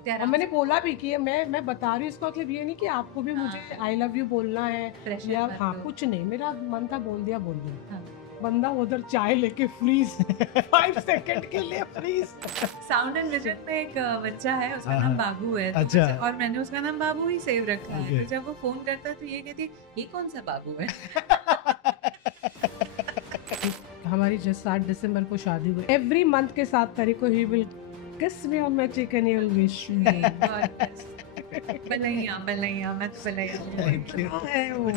और मैंने बोला भी कि मैं बता रही हूँ, इसका मतलब ये नहीं कि आपको भी मुझे आई लव यू बोलना है या हाँ कुछ नहीं, मेरा मन था बोल दिया। बंदा उधर चाय लेके फ्रीज 5 सेकंड के लिए फ्रीज। साउंड एंड विजन में एक बच्चा है, उसका नाम बाबू है। तो अच्छा। और मैंने उसका नाम बाबू ही सेव रखा है। Okay. तो जब वो फोन करता है तो ये कहती है, ये कौन सा बाबू है? हमारी जस्ट 7 दिसंबर को शादी हुई। एवरी मंथ के 7 तारीख को ही विल किस me on my chicken, he will wish me बलैया बलैया, मैं तो बलैया। Thank you. है वो।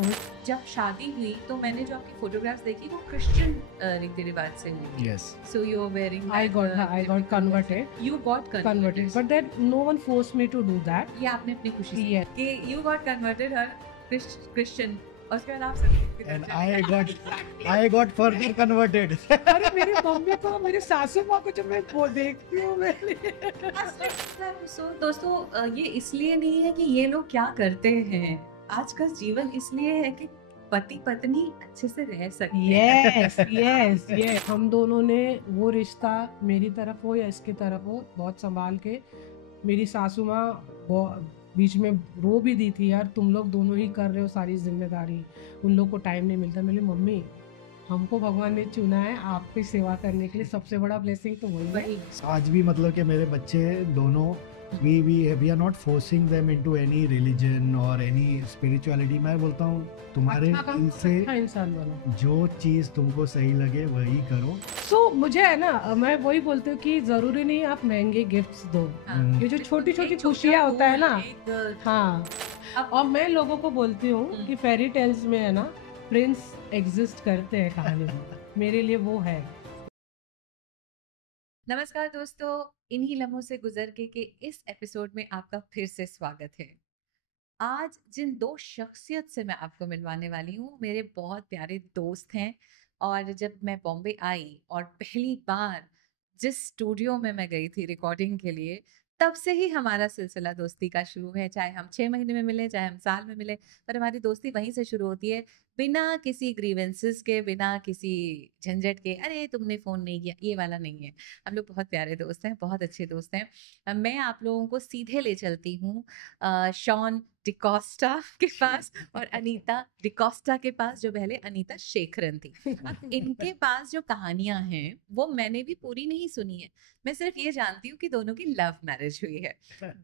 जब शादी हुई तो मैंने जो आपकी फोटोग्राफ्स देखी वो क्रिश्चियन रीति रिवाज से हुई। Yes. So you were wearing I got converted. You got Converted, but then no one forced me to do that. ये आपने अपनी खुशी से Yes. कि you got converted her Christian, और उसके बाद आप सब And I got further converted. अरे मेरी मम्मी को, मेरी सासू माँ को जब मैं वो देखती हूँ सो दोस्तों, ये इसलिए नहीं है कि ये लोग क्या करते हैं, आज का जीवन इसलिए है कि पति पत्नी अच्छे से रह सके। यस यस यस, हम दोनों ने वो रिश्ता, मेरी तरफ हो या इसके तरफ हो, बहुत संभाल के। मेरी सासू माँ बीच में रो भी दी थी, यार तुम लोग दोनों ही कर रहे हो सारी जिम्मेदारी, उन लोग को टाइम नहीं मिलता। मेरी मम्मी, हमको भगवान ने चुना है आपकी सेवा करने के लिए, सबसे बड़ा ब्लेसिंग तो वही है। आज भी मतलब कि मेरे बच्चे दोनों we are not forcing them into any religion or any spirituality. मैं बोलता हूँ तुम्हारे दिल से अच्छा इंसान बनो, जो चीज तुमको सही लगे वही करो। तो मुझे है ना, मैं वही बोलती हूँ कि जरूरी नहीं आप महंगे गिफ्ट्स दो, ये जो छोटी छोटी खुशियाँ होता है ना, हाँ। और मैं लोगों को बोलती हूँ कि फेरी टेल्स में है ना प्रिंस एग्जिस्ट करते हैं कहानी में, मेरे लिए वो है। नमस्कार दोस्तों, इन्हीं लम्हों से गुजर के इस एपिसोड में आपका फिर से स्वागत है। आज जिन दो शख्सियत से मैं आपको मिलवाने वाली हूँ, मेरे बहुत प्यारे दोस्त हैं। और जब मैं बॉम्बे आई और पहली बार जिस स्टूडियो में मैं गई थी रिकॉर्डिंग के लिए, तब से ही हमारा सिलसिला दोस्ती का शुरू है। चाहे हम 6 महीने में मिले, चाहे हम साल में मिले, पर हमारी दोस्ती वहीं से शुरू होती है, बिना किसी ग्रीवेंसेस के, बिना किसी झंझट के। अरे तुमने फ़ोन नहीं किया, ये वाला नहीं है। हम लोग बहुत प्यारे दोस्त हैं, बहुत अच्छे दोस्त हैं। मैं आप लोगों को सीधे ले चलती हूँ शॉन डिकोस्टा के पास और अनीता डिकोस्टा के पास, जो पहले अनीता शेखरन थी। अब इनके पास जो कहानियां हैं वो मैंने भी पूरी नहीं सुनी है। मैं सिर्फ ये जानती हूँ कि दोनों की लव मैरिज हुई है,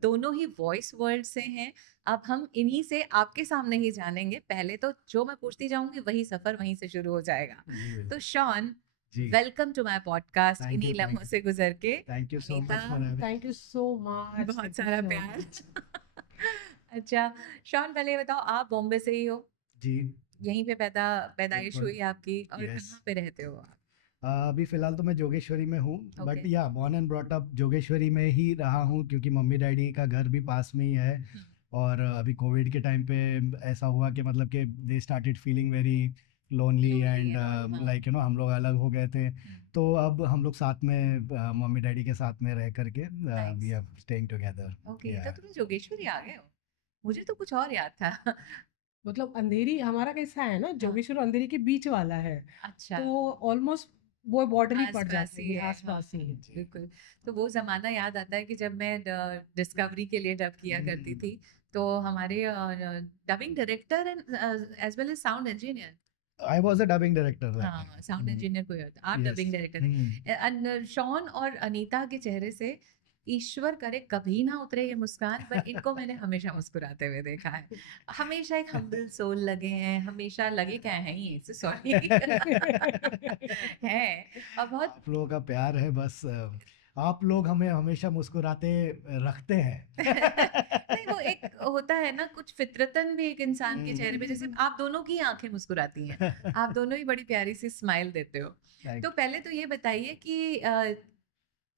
दोनों ही वॉइस वर्ल्ड से हैं। अब हम इन्हीं से आपके सामने ही जानेंगे। पहले तो जो मैं पूछती जाऊंगी वही सफर वहीं से शुरू हो जाएगा। तो Shawn, welcome to my podcast इन्हीं लम्हों से गुजर के। Thank you so much. Thank you so much, बहुत सारा प्यार। अच्छा शॉन, पहले बताओ, आप बॉम्बे से ही हो जी? यहीं पे पैदाइश हुई आपकी, और कहाँ पे रहते हो आप? अभी फिलहाल तो मैं जोगेश्वरी में हूँ, बट या born and brought up Jogeshwari में ही रहा हूँ, क्योंकि मम्मी डैडी का घर भी पास में ही है। और अभी कोविड के टाइम पे ऐसा हुआ कि मतलब कि they started feeling very lonely and like you know हम लोग अलग हो गए थे। तो अब हम लोग साथ में मम्मी डैडी के साथ में रह करके we are staying together. Okay, तो तुम जोगेश्वरी आ गए हो, मुझे तो कुछ और याद था। मतलब अंधेरी हमारा कैसा है ना, जोगेश्वर अंधेरी के बीच वाला है। अच्छा, तो ऑलमोस्ट वो बॉर्डर ही पड़ जाती है, आसपास ही। बिल्कुल। तो वो जमाना याद आता है कि जब मैं डिस्कवरी के लिए डब किया करती थी, तो हमारे dubbing director as well as sound engineer, I was a dubbing director. हाँ साउंड इंजीनियर कोई होता, आप डबिंग डायरेक्टर। शॉन और अनीता के चेहरे से ईश्वर करे कभी ना उतरे ये मुस्कान, पर इनको मैंने हमेशा मुस्कुराते हुए देखा है। हमेशा एक हम्बल सोल लगे हैं, हमेशा लगे क्या है ये, सॉरी है। और बहुत आप लोगों का प्यार है, बस आप लोग हमें हमेशा मुस्कुराते रखते हैं। नहीं, वो एक होता है ना, कुछ फितरतन भी एक इंसान के चेहरे पे, जैसे आप दोनों की आंखें मुस्कुराती हैं, आप दोनों ही बड़ी प्यारी सी स्माइल देते हो। तो पहले तो ये बताइए कि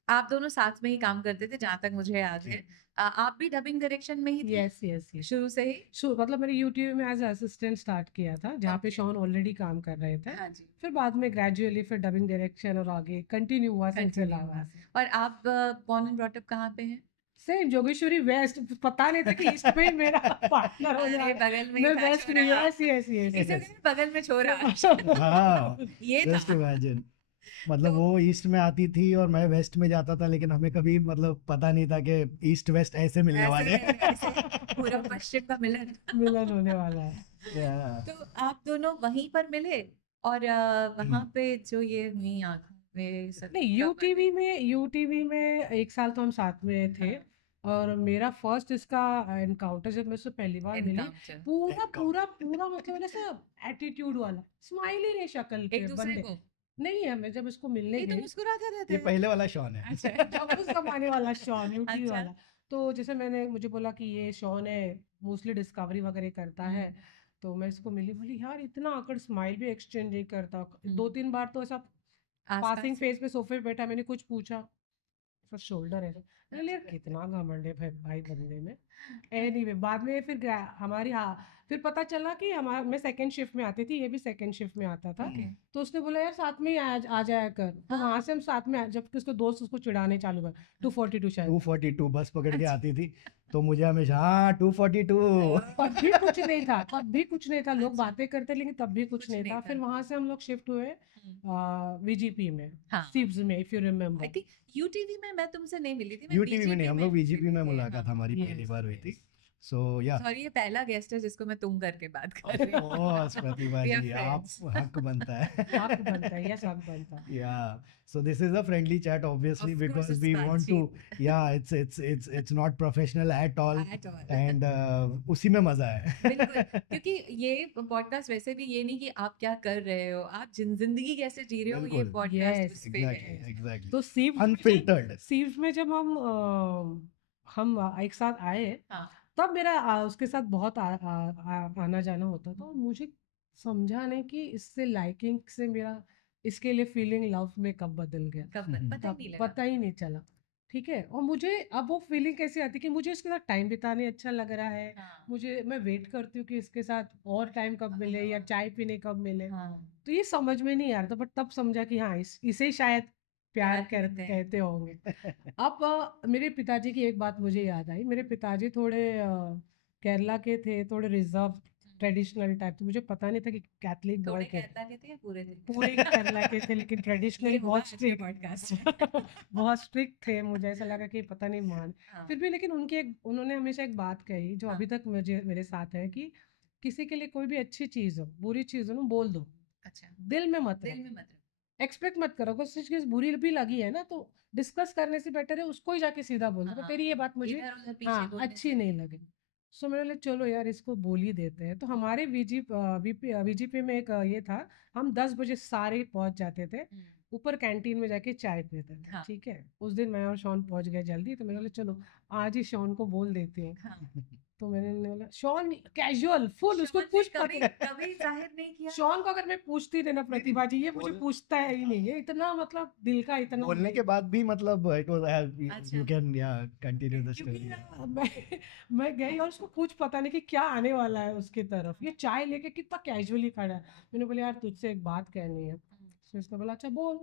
आप दोनों साथ में ही काम करते थे, जहाँ तक मुझे याद है। आप भी डबिंग डायरेक्शन में ही थे? यस शुरू से ही? मतलब मैंने यूट्यूब में एज असिस्टेंट स्टार्ट किया था, जहाँ पे शॉन ऑलरेडी काम कर रहे थे। हाँ जी। फिर बाद में ग्रेजुअली फिर डबिंग डायरेक्शन और आगे कंटिन्यू हुआ सिलसिला। और आप बॉर्न एंड ब्रॉट अप कहाँ पे हैं? सेम जोगेश्वरी वेस्ट, पता नहीं था कि ईस्ट में मेरा पार्टनर हो जाए। बगल में मैं वेस्ट में, यस बगल में छोरा। हाँ, ये just imagine. मतलब तो वो ईस्ट में आती थी और मैं वेस्ट में जाता था, लेकिन हमें कभी मतलब पता नहीं था कि ईस्ट वेस्ट ऐसे मिलने ऐसे वाले नहीं, ऐसे पूर्व पश्चिम का मिलन। मिलन होने वाला है। या तो आप दोनों वहीं पर मिले और वहां पे जो ये हुई आंखों में नहीं, यूटीवी में 1 साल तो हम साथ में थे। हाँ, और मेरा फर्स्ट इसका एनकाउंटर जब मैं उससे पहली बार मिली, एनकाउंटर पूरा पूरा एनकाउंटर। पूरा मतलब ऐसा एटीट्यूड वाला, स्माइल ही नहीं शक्ल एक पे दूसरे बंदे। को, नहीं है, मैं जब उसको मिलने ये तो गई, मुस्कुराते रहते ये हैं। पहले वाला शॉन है। अच्छा। जब उस जमाने वाला शॉन, यूटीवी अच्छा। वाला, तो जैसे मुझे बोला कि ये शॉन है, मोस्टली डिस्कवरी वगैरह करता है। हम्म, तो मैं इसको मिली, बोली यार इतना आकर स्माइल भी एक्सचेंज नहीं करता। हम्म, 2-3 बार तो ऐसा पासिंग आसपास फेस पे सोफे पे बैठा, मैंने कुछ पूछा, उसका शोल्डर है, मैंने बोला, यार कितना घमंड है भाई बंदे में। एनीवे, बाद में फिर हमारी, हाँ, फिर पता चला कि हमारा, मैं सेकंड शिफ्ट में आती थी, ये भी सेकंड शिफ्ट में आता था। ओके। तो उसने बोला यार साथ में ही आ जाया कर, तो हाँ, वहां से हम साथ में जबकि उसके दोस्त उसको चिढ़ाने चालू कर, 242 शायद। 242 बस पकड़ के अच्छा। आती थी, तो मुझे हमेशा हाँ 242। तब भी कुछ नहीं था, तब भी कुछ नहीं था, लोग अच्छा, बातें करते, लेकिन तब भी कुछ कुछ नहीं नहीं था। था। फिर वहां से हम लोग शिफ्ट हुए हम्म, वीजीपी में, हाँ, सीब्स में, if you I remember. Think UTV में मैं तुमसे नहीं मिली थी, मैं यूटीवी में नहीं, बीजीपी हम में लोग वीजीपी मिले में थे। मुलाकात हाँ, हमारी पहली यस, बार हुई थी। यस। सो या सॉरी, ये पहला गेस्ट है जिसको मैं तुम करके बात कर ऑफ रही हूँ। कोर्स प्रतिभा वी आर जी, आप फ्रेंड्स। हक बनता है। हक बनता है, यस, हक बनता है। Yeah, so this is a friendly chat, obviously, of course because it's we want to, बातचीत। yeah, it's not professional at all, at all. and उसी में मजा बिल्कुल, है। क्योंकि ये पॉडकास्ट वैसे भी ये नहीं कि आप क्या कर रहे हो, आप जिंदगी कैसे जी रहे हो, ये बिल्कुल, पॉडकास्ट यस, उस पे है। exactly, yes. exactly, तो unfiltered. सीव्स में जब हम एक साथ आए, हाँ, तब मेरा उसके साथ बहुत आना जाना होता था, और मुझे समझा नहीं कि इससे लाइकिंग से मेरा इसके लिए फीलिंग लव में कब बदल गया। कब पता ही तब नहीं लगा। पता ही नहीं चला। ठीक है, और मुझे अब वो फीलिंग कैसी आती है कि मुझे इसके साथ टाइम बिताने अच्छा लग रहा है। हाँ, मैं वेट करती हूँ कि इसके साथ और टाइम कब मिले या चाय पीने कब मिले। हाँ, तो ये समझ में नहीं आ रहा था, बट तब समझा कि हाँ, इसे शायद प्यार प्यार कहते हैं। कहते होंगे। अब मेरे पिताजी की एक बात मुझे याद आई। मेरे पिताजी थोड़े केरला के थे, थोड़े रिजर्व, ट्रेडिशनल टाइप। तो मुझे पता नहीं था कि कैथलिक बॉय थोड़े के कहता कहते हैं, पूरे थे। पूरे केरला के थे, लेकिन ये ट्रेडिशनली होगा बहुत आज के स्ट्रिक्ट। पॉडकास्ट में। बहुत स्ट्रिक्ट थे। मुझे ऐसा लगा कि पता नहीं मान, हाँ, फिर भी लेकिन उन्होंने हमेशा एक बात कही जो हाँ, अभी तक मेरे साथ है, कि किसी के लिए कोई भी अच्छी चीज हो, बुरी चीज हो ना, बोल दो, अच्छा, दिल में मत दिल रखो, में मत रखो। एक्सपेक्ट मत करो। अगर कुछ चीज बुरी भी लगी है ना, तो डिस्कस करने से बेटर है उसको ही जाके सीधा बोल दो कि तेरी ये बात मुझे, इधर उधर पीछे हाँ, बोलने अच्छी से। नहीं लगी। सो मैंने बोला चलो यार, इसको बोल ही देते हैं। तो हमारे वीजीपी में एक ये था, हम 10 बजे सारे पहुंच जाते थे, ऊपर कैंटीन में जाके चाय पीते थे। हाँ, ठीक है, उस दिन मैं और शॉन पहुंच गए जल्दी, तो मैंने बोला चलो आज ही शॉन को बोल देते हैं। हाँ। तो मैंने बोला शॉन, कैजुअल फुल, उसको शॉन ने कुछ कभी पता। कभी जाहिर नहीं किया। शॉन को अगर मैं पूछती थी ना, प्रतिभा जी, ये मुझे बोल पूछता है ही नहीं, ये इतना मतलब दिल का इतना बोलने के बाद भी मतलब it was अच्छा, you can yeah continue the क्योंकि story. ना मैं गई और उसको कुछ पता नहीं कि क्या आने वाला है उसकी तरफ। ये चाय लेके कितना कैजुअली खड़ा है। मैंने बोला यार तुझसे एक बात कहनी है। तो उसने बोला अच्छा बोल।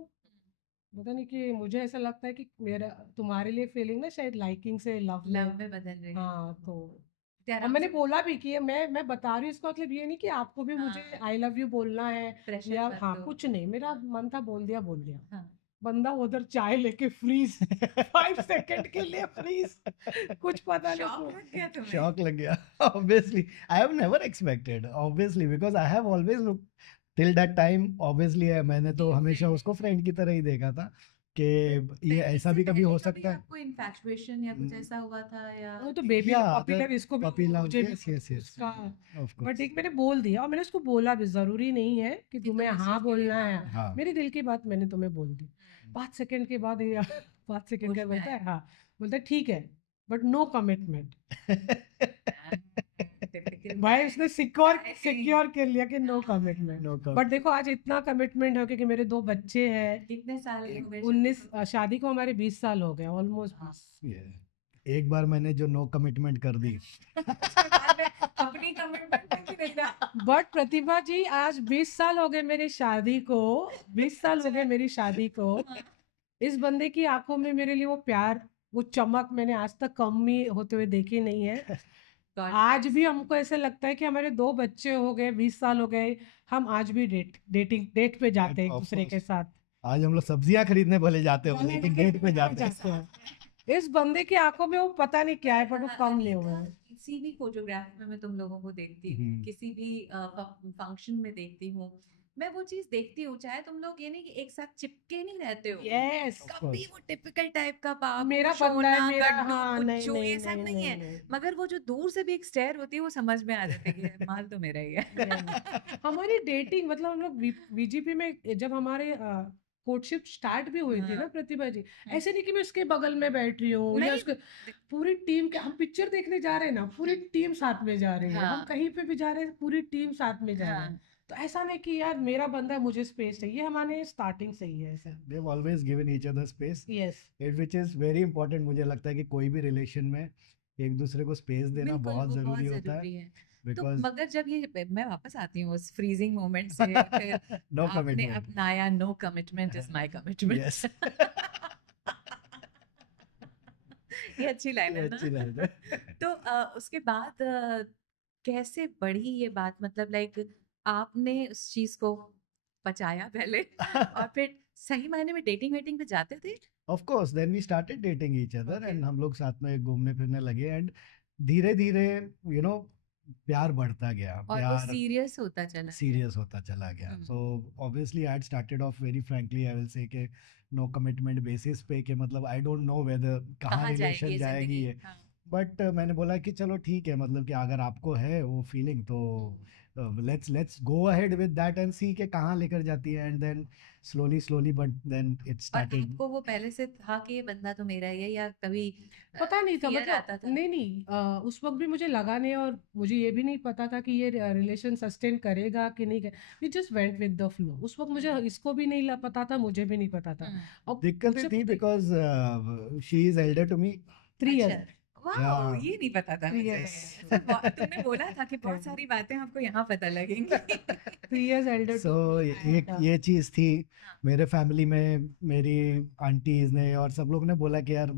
पता नहीं कि मुझे ऐसा लगता है कि मेरा तुम्हारे लिए फीलिंग ना शायद लाइकिंग से लव लव में। में बदल रही है। हाँ, तो ते और आराम मैंने से बोला भी कि मैं बता रही हूँ, इसका मतलब ये नहीं कि आपको भी मुझे हाँ, आई लव यू बोलना है, प्रेशर या मत हाँ, लो। कुछ नहीं, मेरा हाँ, मन था, बोल दिया बोल दिया। हाँ। बंदा उधर चाय लेके फ्रीज, 5 सेकंड के लिए फ्रीज, कुछ पता नहीं शॉक क्यों। लग गया तुम्हें? Shock लग गया. Obviously, I have never expected. Obviously, because I have always looked till that time. Obviously, मैंने तो कि हमेशा friend उसको है। फ्रेंड की तरह ही देखा था कि ये पहले ऐसा इससे भी कभी पहले हो कभी सकता है. आपको इन्फेक्चुएशन या कुछ ऐसा हुआ था या? वो तो baby Yeah, puppy the love, इसको भी puppy love. मुझे भी Yes, yes, yes. उसका। Of but course. एक मैंने बोल दिया, और मैंने उसको बोला भी, जरूरी नहीं है कि कि तुम्हें तुम इस हाँ चीज के लिए बोलना हाँ है। बोलो। हाँ. मेरी दिल की बात मैंने तुम्हें बोल दी। 5 सेकंड के बाद ये 5 सेकंड होश का में बोलता आया। है, हाँ, बोलता है ठीक है, बट नो कमिटमेंट। टिपिकल भाई उसने सिक्योर guy thing। सिक्योर कर लिया कि no commitment. No but comment. देखो आज इतना कमिटमेंट हो, क्योंकि मेरे 2 बच्चे हैं। कितने साल हो गए शादी 19 को? शादी को हमारे 20 साल हो गए, ऑलमोस्ट हाँ। 20। Yeah. एक बार मैंने जो नो कमिटमेंट कर दी. उसके बाद में अपनी कमिटमेंट तक ही नहीं था। बट प्रतिभा जी, आज 20 साल हो गए मेरी शादी को, 20 साल हो गए मेरी शादी को। हाँ। इस बंदे की आंखों में मेरे लिए वो प्यार, वो चमक मैंने आज तक कम ही होते हुए देखी नहीं है। God आज bless। भी हमको ऐसे लगता है कि हमारे 2 बच्चे हो गए, 20 साल हो गए, हम आज भी डेट पे जाते हैं एक Of दूसरे course. के साथ। आज हम लोग सब्जियां खरीदने भले जाते हो लेकिन गेट पे जाते हैं। जाते हैं। इस बंदे की आंखों में वो पता नहीं क्या है, पर वो कम ले हुए हैं। किसी भी फोटोग्राफ में मैं तुम लोगों को देखती हूँ, किसी भी फंक्शन में देखती हूँ, मैं वो चीज देखती हूँ, चाहे तुम लोग ये नहीं कि एक साथ चिपके नहीं रहते हो, यस, कभी वो टिपिकल टाइप का बाबू मेरा बंदा है, शोना मेरा, गड्डू हाँ, नहीं गुच्चू नहीं ये सब नहीं नहीं नहीं है, नहीं। मगर वो जो दूर से भी एक स्टेयर होती है वो समझ में आ जाती है कि यार, माल तो मेरा ही है। Yes. हमारी डेटिंग मतलब हम लोग वीजीपी में जब हमारे कोर्टशिप स्टार्ट भी हुई थी ना हाँ। प्रतिभा जी, ऐसे नहीं कि मैं उसके बगल में बैठ रही हूँ या नहीं, उसके, पूरी टीम के, हम पिक्चर देखने जा रहे हैं ना, पूरी टीम साथ में जा रही है, हम हाँ कहीं पे भी जा रहे हैं पूरी टीम साथ में जा रहे हैं। हाँ तो ऐसा नहीं कि यार मेरा बंदा है, मुझे स्पेस चाहिए, हमारे स्टार्टिंग से ही है ऐसा। They've always given each other space, yes, which is very important। मुझे लगता है कि कोई भी रिलेशन में एक दूसरे को स्पेस देना बिल्कुल, बहुत वो बहुत जरूरी होता है, जरूरी है। तो बिकॉज मगर जब ये मैं वापस आती हूँ उस फ्रीजिंग मोमेंट से, फिर नो आपने कमिटमेंट। अपनाया no commitment is my commitment. Yes, ये अच्छी लाइन है अच्छी ना। लाइन है। तो उसके बाद कैसे बढ़ी ये बात, मतलब लाइक आपने उस चीज को पचाया पहले और फिर सही मायने में डेटिंग वेटिंग पे जाते थे? Of course then we started dating each other Okay. And हम लोग साथ में घूमने फिरने लगे एंड धीरे धीरे यू नो प्यार बढ़ता गया, और वो प्यार सीरियस होता चला सीरियस होता चला गया। Hmm. So obviously I started off very frankly I will say के नो कमिटमेंट बेसिस पे के मतलब आई डोंट नो वेदर कहाँ कहाँ जाएगी रिलेशन ये जाएगी जिंदगी? ये, हाँ। बट मैंने बोला कि चलो ठीक है, मतलब कि अगर आपको है वो फीलिंग तो let's go ahead with that and see के कहाँ लेकर जाती है, and then slowly but then it और स्टार्टेड। आपको वो पहले से था कि ये बंदा तो मेरा ही है, या कभी पता नहीं था, fear मतलब आता था? नहीं नहीं, उस वक्त भी मुझे लगा नहीं, और मुझे ये भी नहीं पता था कि ये रिलेशन सस्टेन करेगा कि नहीं। We just went with the flow. उस वक्त मुझे इसको भी नहीं पता था, मुझे भी नहीं पता था। हम्म। अब दिक्कतें मुझसे थी because she is elder to me. 3 अच्छा, इयर्स। वाह, Yeah. ये नहीं पता था मुझे। Yes. तुमने बोला था कि बहुत सारी बातें आपको यहाँ पता लगेंगी। 3 इयर्स एल्डर सो एक ये चीज थी हाँ। मेरे फैमिली में, मेरी आंटीज ने और सब लोग ने बोला कि यार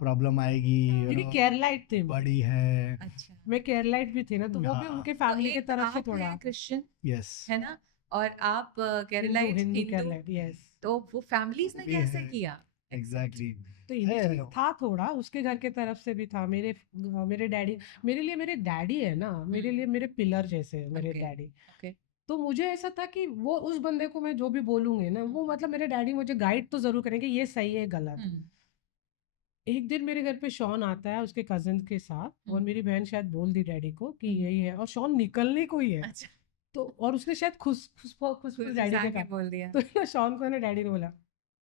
प्रॉब्लम आएगी, you क्योंकि know, केरलाइट थे, बड़ी है। अच्छा, मैं केरलाइट भी थी ना, तो वो भी हाँ, उनके तो फैमिली की एक तरफ से आप थोड़ा हैं क्रिश्चियन, यस, है ना, और आप Hindu, Keralite Hindu Hindu, Keralite, yes. तो वो फैमिलीज ने भी कैसे है, किया? एग्जैक्टली। तो ये चीज था थोड़ा, उसके घर के तरफ से भी था। मेरे डैडी, मेरे डैडी है ना, मेरे लिए मेरे पिलर जैसे है मेरे Okay. डैडी। ओके। तो मुझे ऐसा था कि वो उस बंदे को मैं जो भी बोलूंगी ना, वो मतलब मेरे डैडी मुझे गाइड तो जरूर करेंगे, ये सही है गलत। एक दिन मेरे घर पे शॉन आता है उसके कजिन के साथ, और मेरी बहन शायद बोल दी डैडी को कि यही है, और शॉन निकलने को ही है। अच्छा, तो और उसने शायद खुश डैडी के जाके कहा। बोल दिया, तो शॉन को ना डैडी ने बोला,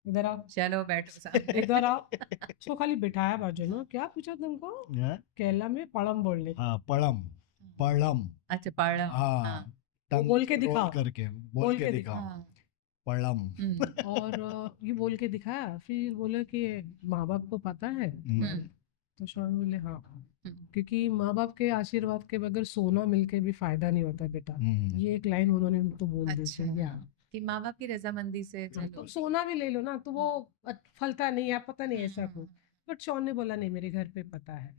इधर आओ, चलो बैठो सामने। इधर आओ। उसको खाली बिठाया बाजू में, क्या पूछा तुमको? केरला में पड़म बोलने। हाँ, पड़म, पड़म, अच्छा, पढ़ा। हाँ। हाँ, वो टंग बोल के रोल दिखाओ, करके बोल बोल के के दिखाओ, हाँ। पड़म। और ये बोल के दिखाया, फिर बोला कि माँ बाप को पता है? तो शॉन बोले हाँ, क्योंकि माँ बाप के आशीर्वाद के बगैर सोना मिलके भी फायदा नहीं होता बेटा। ये एक लाइन उन्होंने उनको बोल दी अच्छा, थी। कि माँ बाप की रजामंदी से तो चलो। सोना भी ले लो ना, तो वो फलता नहीं है, पता नहीं ऐसा कुछ। बट शॉन ने बोला नहीं, मेरे घर पे पता है।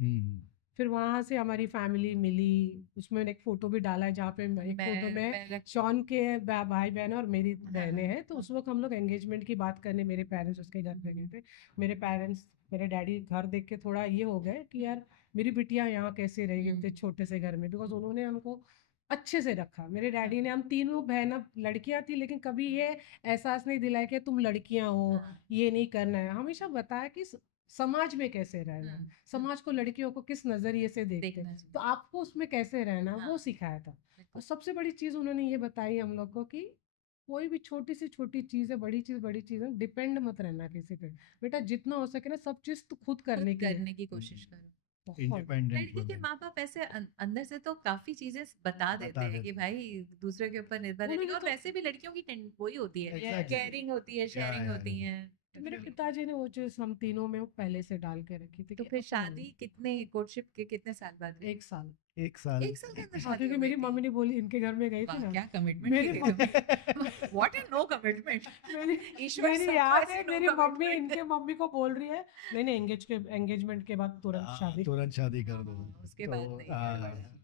फिर वहां से हमारी फैमिली मिली, उसमें एक फोटो भी डाला है जहाँ पे एक फोटो में शॉन के भाई बहन और मेरी बहनें हैं। तो उस वक्त हम लोग एंगेजमेंट की बात करने मेरे पेरेंट्स उसके घर पे गए थे। मेरे पेरेंट्स, मेरे डैडी घर देख के थोड़ा ये हो गए कि यार मेरी बिटिया यहाँ कैसे रहेगी इतने छोटे से घर में, बिकॉज उन्होंने हमको अच्छे से रखा। मेरे डैडी ने, हम तीनों बहन अब लड़कियां थी, लेकिन कभी ये एहसास नहीं दिलाया कि तुम लड़कियां हो, ये नहीं करना है। हमेशा बताया कि समाज में कैसे रहना है, समाज को लड़कियों को किस नजरिए से देखते हैं, तो आपको उसमें कैसे रहना है, वो सिखाया था। और सबसे बड़ी चीज उन्होंने ये बताई हम लोग को कि कोई भी छोटी से छोटी चीज है, बड़ी चीज है, डिपेंड मत रहना किसी पे। बेटा जितना हो सके ना, सब चीज तो खुद करने की कोशिश करो। बहुत। इंडिपेंडेंट लड़की के माँ बाप ऐसे अंदर से तो काफी चीजें बता देते हैं कि भाई दूसरे के ऊपर निर्भर रहने की, और वैसे भी लड़कियों की वही होती है, Exactly. केयरिंग होती है, शेयरिंग होती है। तो मेरे पिताजी ने वो चीज हम तीनों में वो पहले से डाल के रखी थी। तो कि फिर अपना शादी कितने, कोर्टशिप के कितने साल बाद हुई? 1 साल। एक साल एक साल के अंदर हाँ, शादी क्योंकि हो मेरी गई थी? मम्मी ने बोली, इनके घर में गई थी वाह, ना, क्या कमिटमेंट मेरी की मम्मी थी व्हाट इज नो कमिटमेंट? ईश्वर मेरी सबको याद ऐसे है, no मेरी मम्मी commitment। इनके मम्मी को बोल रही है, नहीं नहीं, एंगेजमेंट के बाद तुरंत शादी। तुरंत शादी कर दो। उसके तो बाद नहीं है।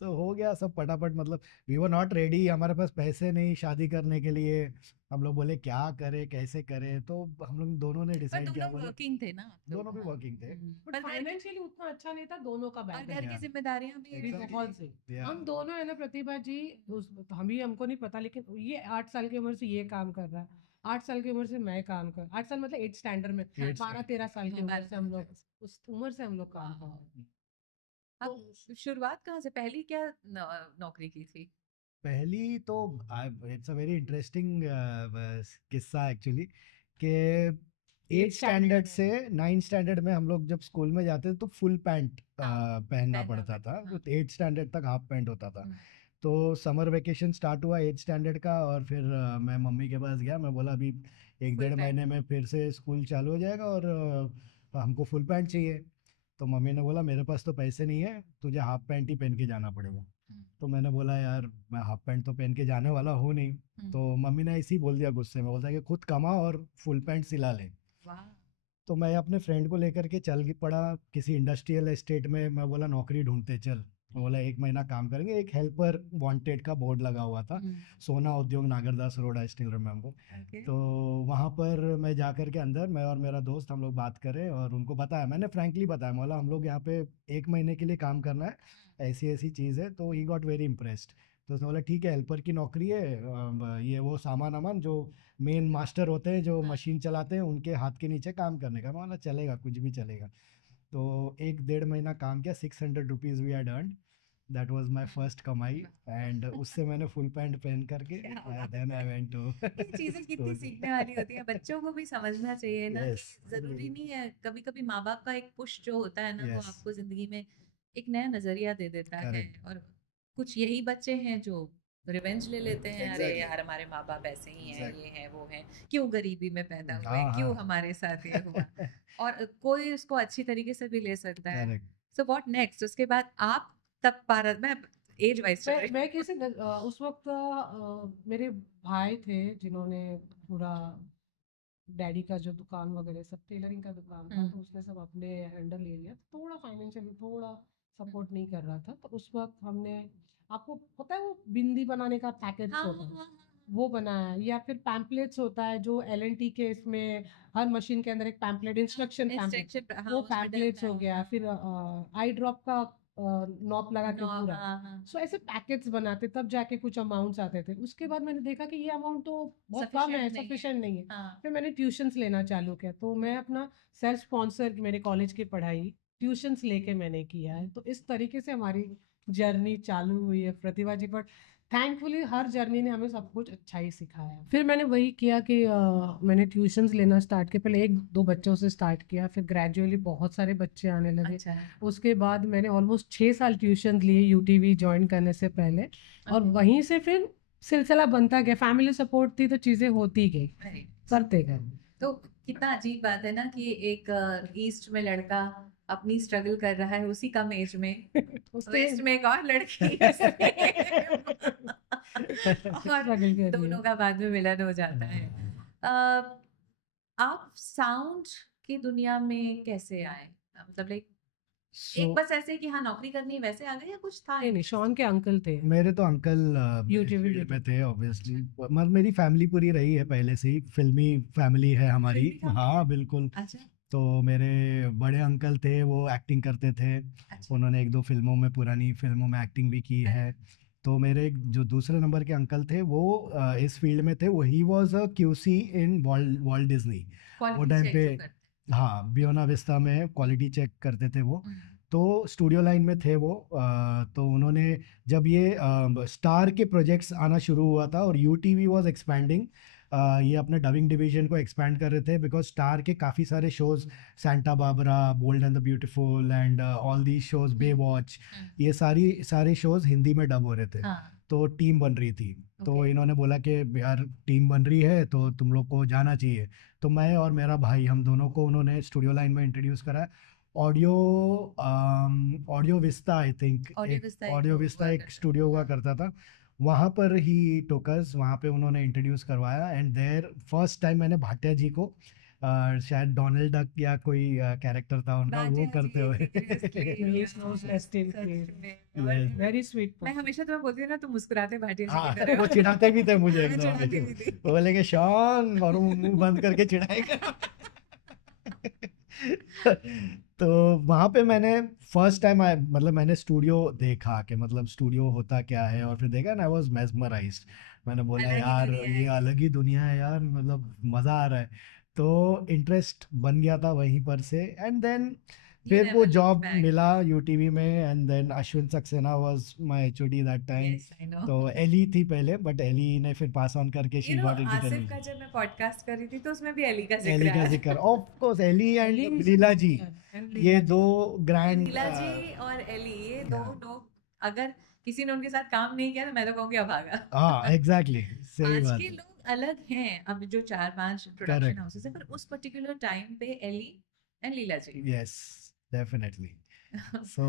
सो हो गया सब फटाफट, मतलब वी वर नॉट रेडी, हमारे पास पैसे नहीं शादी करने के लिए। हम लोग बोले क्या करें कैसे करें, तो हम लोग दोनों ने पर डिसाइड किया, दोनों बोले वर्किंग थे ना आप लोग? दोनों भी वर्किंग थे। बट पर घर की फाइनेंशियली उतना अच्छा नहीं था, दोनों का और बैकग्राउंड घर की Yeah, जिम्मेदारियां भी भी exactly. बहुत से। Yeah. हम दोनों है ना प्रतिभा जी, हमको नहीं पता, लेकिन ये 8 साल की उम्र से ये काम कर रहा है, 8 साल की उम्र से मैं काम कर, 8 साल मतलब 8 स्टैंडर्ड में, Eighth 12-13 साल की हाँ, उम्र से हम लोग, 12-13 उस उम्र से हम लोग काम कर वाह। रहे हैं। आप तो शुरुआत कहाँ से, पहली क्या नौकरी की थी? पहली तो इट्स अ वेरी इंटरेस्टिंग किस्सा एक्चुअली, कि 8 स्टैंडर्ड स्टैंडर्ड से 9 स्टैंडर्ड में हम लोग जब स्कूल में जाते थे तो फुल पैंट हाँ, पहनना पहनना पड़ता था, हाँ। तो 8 स्टैंडर्ड तक हाफ पैंट होता था। हम्म, तो समर वेकेशन स्टार्ट हुआ 8 स्टैंडर्ड का, और फिर मैं मम्मी के पास गया, मैं बोला अभी एक फुल डेढ़ पैंट। महीने में फिर से स्कूल चालू हो जाएगा और हमको फुल पैंट चाहिए। तो मम्मी ने बोला मेरे पास तो पैसे नहीं है, तुझे हाफ पैंट ही पहन के जाना पड़ेगा। हम्म, तो मैंने बोला यार मैं हाफ पैंट तो पहन के जाने वाला हूँ नहीं। हम्म, तो मम्मी ने ऐसे ही बोल दिया गुस्से में, बोलता है कि खुद कमा और फुल पैंट सिला ले। वाह। तो मैं अपने फ्रेंड को लेकर के चल पड़ा किसी इंडस्ट्रियल एस्टेट में, मैं बोला नौकरी ढूंढते चल। वो बोला 1 महीना काम करेंगे, एक हेल्पर वांटेड का बोर्ड लगा हुआ था, सोना उद्योग Nagardas road, I still remember. Okay. तो वहाँ पर मैं जा कर के अंदर, मैं और मेरा दोस्त हम लोग बात करें और उनको बताया, मैंने फ्रैंकली बताया, बोला हम लोग यहाँ पे 1 महीने के लिए काम करना है, ऐसी ऐसी चीज़ है। तो ही गॉट वेरी इम्प्रेस्ड। तो उसने बोला ठीक है, हेल्पर की नौकरी है, ये वो सामान वामान जो मेन मास्टर होते हैं जो हाँ, मशीन चलाते हैं उनके हाथ के नीचे काम करने का। मैं बोला चलेगा, कुछ भी चलेगा। तो 1 डेढ़ महीना काम किया, 600 rupees we had earned, that was my first कमाई। एंड उससे मैंने फुल पैंट पहन करके क्या बात देन आई वेंट टू ये चीजें कितनी सीखने वाली होती है, बच्चों को भी समझना चाहिए ना यस कि जरूरी नहीं है, कभी कभी माँ बाप का एक पुश जो होता है ना वो यस आपको जिंदगी में एक नया नजरिया दे देता है। करेक्ट और कुछ यही बच्चे हैं जो रिवेंज ले लेते हैं, अरे एग्जैक्टली यार हमारे माँ बाप ऐसे ही हैं, ये एग्जैक्टली हैं वो हैं, क्यों गरीबी में पैदा हुए, हाँ क्यों हाँ हमारे साथ ये हुआ। और कोई उसको अच्छी तरीके से भी ले सकता है। करेक्ट। सो व्हाट नेक्स्ट, उसके बाद आप तब भारत में एज वाइज चल रही मैं कैसे उस वक्त मेरे भाई थे जिन्होंने पूरा डैडी का जो दुकान वगैरह सब टेलरिंग का दुकान था, तो उसने सब अपने हैंडल ले लिया, तो थोड़ा फाइनेंशियली थोड़ा सपोर्ट नहीं कर रहा था। तो उस वक्त हमने, आपको पता है वो बिंदी बनाने का पैकेट्स हाँ होता हाँ है, हाँ वो बनाया, या फिर पैम्पलेट्स होता है जो L&T के, इसमें हर मशीन के अंदर एक पैम्पलेट, इंस्ट्रक्शन पैम्पलेट, इंस्ट्रक्शन, हाँ वो उसमें पैम्पलेट्स डलता हो है। गया। फिर आई ड्रॉप का नॉब लगा के नो, पूरा, हाँ हाँ सो ऐसे पैकेट्स बनाते, तब जाके कुछ अमाउंट्स आते थे। उसके बाद मैंने देखा कि ये अमाउंट तो बहुत कम है, सफिशिएंट नहीं है। सफिशिएंट नहीं है। हाँ फिर मैंने ट्यूशन्स लेना चालू किया, तो मैं अपना सेल्फ स्पॉन्सर, मेरे कॉलेज की पढ़ाई ट्यूशन्स लेके मैंने किया है। तो इस तरीके से हमारी जर्नी चालू हुई है प्रतिभा जी। बट थैंकफुली हर जर्नी ने हमें सब कुछ अच्छा ही सिखाया। फिर मैंने वही किया कि मैंने ट्यूशन्स लेना स्टार्ट किया, पहले 1-2 बच्चों से स्टार्ट किया, फिर ग्रेजुअली बहुत सारे बच्चे आने लगे। अच्छा। उसके बाद मैंने ऑलमोस्ट 6 साल ट्यूशन लिए यूटीवी ज्वाइन करने से पहले, और वहीं से फिर सिलसिला बनता गया, फैमिली सपोर्ट थी तो चीज़ें होती गई, Right. करते गए। तो कितना अजीब बात है ना कि एक ईस्ट में लड़का अपनी स्ट्रगल कर रहा है उसी कम एज में, वेस्ट में एक और लड़की और स्ट्रगल कर रही दोनों है। का बाद में मिलन हो जाता है। आप साउंड की दुनिया में कैसे आए, मतलब लाइक एक बस ऐसे कि हाँ नौकरी करनी है वैसे आ गए, या कुछ था? नहीं, शॉन के अंकल थे। मेरे तो अंकल यूटीवी फील्ड में थे ऑब्वियसली, मतलब मेरी फैमिली पूरी रही है पहले से ही, फिल्मी फैमिली है हमारी। फिल्मी family? हाँ बिल्कुल। अच्छा तो मेरे बड़े अंकल थे, वो एक्टिंग करते थे, अच्छा उन्होंने 1-2 फिल्मों में, पुरानी फिल्मों में एक्टिंग भी की है। तो मेरे जो दूसरे नंबर के अंकल थे वो इस फील्ड में थे, वो he was a QC in Walt Disney. वो क्वालिटी टाइम चेक पे जो करते हाँ बियोना विस्टा में क्वालिटी चेक करते थे वो। हैं। तो स्टूडियो लाइन में थे वो। तो उन्होंने जब ये स्टार के प्रोजेक्ट्स आना शुरू हुआ था और यूटीवी वाज एक्सपैंडिंग, ये अपने डबिंग डिवीजन को एक्सपैंड कर रहे थे, बिकॉज स्टार के काफ़ी सारे shows, Santa Barbara, Bold and the Beautiful and all the shows, Baywatch, ये सारे शोज हिंदी में डब हो रहे थे। हाँ तो टीम बन रही थी। तो Okay. इन्होंने बोला कि यार टीम बन रही है तो तुम लोग को जाना चाहिए। तो मैं और मेरा भाई, हम दोनों को उन्होंने स्टूडियो लाइन में इंट्रोड्यूस करा। Audio audio vista I think, audio एक विस्ता ऑडियो विस्ता एक स्टूडियो हुआ करता था, वहाँ पर ही टोकस, वहाँ पे उन्होंने इंट्रोड्यूस करवाया। एंड देयर फर्स्ट टाइम मैंने भाटिया जी को शायद डोनाल्ड डक या कोई कैरेक्टर था उनका वो राजा करते जी हुए seriously, He knows Western such food. में। और Yes. Very sweet मैं person. हमेशा तुम्हें बोलती हूँ ना, तुम मुस्कुराते भाटिया जी हाँ की तरह वो हो। चिढ़ाते भी थे मुझे मैं एकदम चिढ़ाती भी थी। वो बोलेंगे शॉन और वो मुंह बंद करके चिढ़ाएगा तो वहां पे मैंने फर्स्ट टाइम मतलब मैंने स्टूडियो देखा कि मतलब स्टूडियो होता क्या है और फिर देखा ना आई वाज मेस्मराइज्ड मैंने बोला अलग ही यार दुनिया है ये ये। अलग ही दुनिया है यार मतलब मजा आ रहा है तो इंटरेस्ट बन गया था वहीं पर से एंड देन You फिर वो never looked जॉब back. मिला यूटीवी में and then Ashwin Saxena was my HOD that time Yes, I know. तो एली थी पहले बट एली ने फिर पास ऑन करके You she know, got into Asif का टेलीविजन जब मैं पॉडकास्ट कर रही थी तो उसमें भी अली का जिक्र एली का आया जिक्र था। Of course Ellie and Ellie is Leela ji and ये Leela ji. दो ग्रैंड नीला जी और एली, ये दो हाँ। लोग, अगर किसी ने उनके साथ काम नहीं किया तो मैं तो कहूँगी अभागा। हाँ एग्जैक्टली सही आज बात के लोग अलग हैं, अब जो 4-5 प्रोडक्शन करेक्ट हाउसेस है, पर उस पर्टिकुलर टाइम पे Ellie and Leela ji. Yes definitely so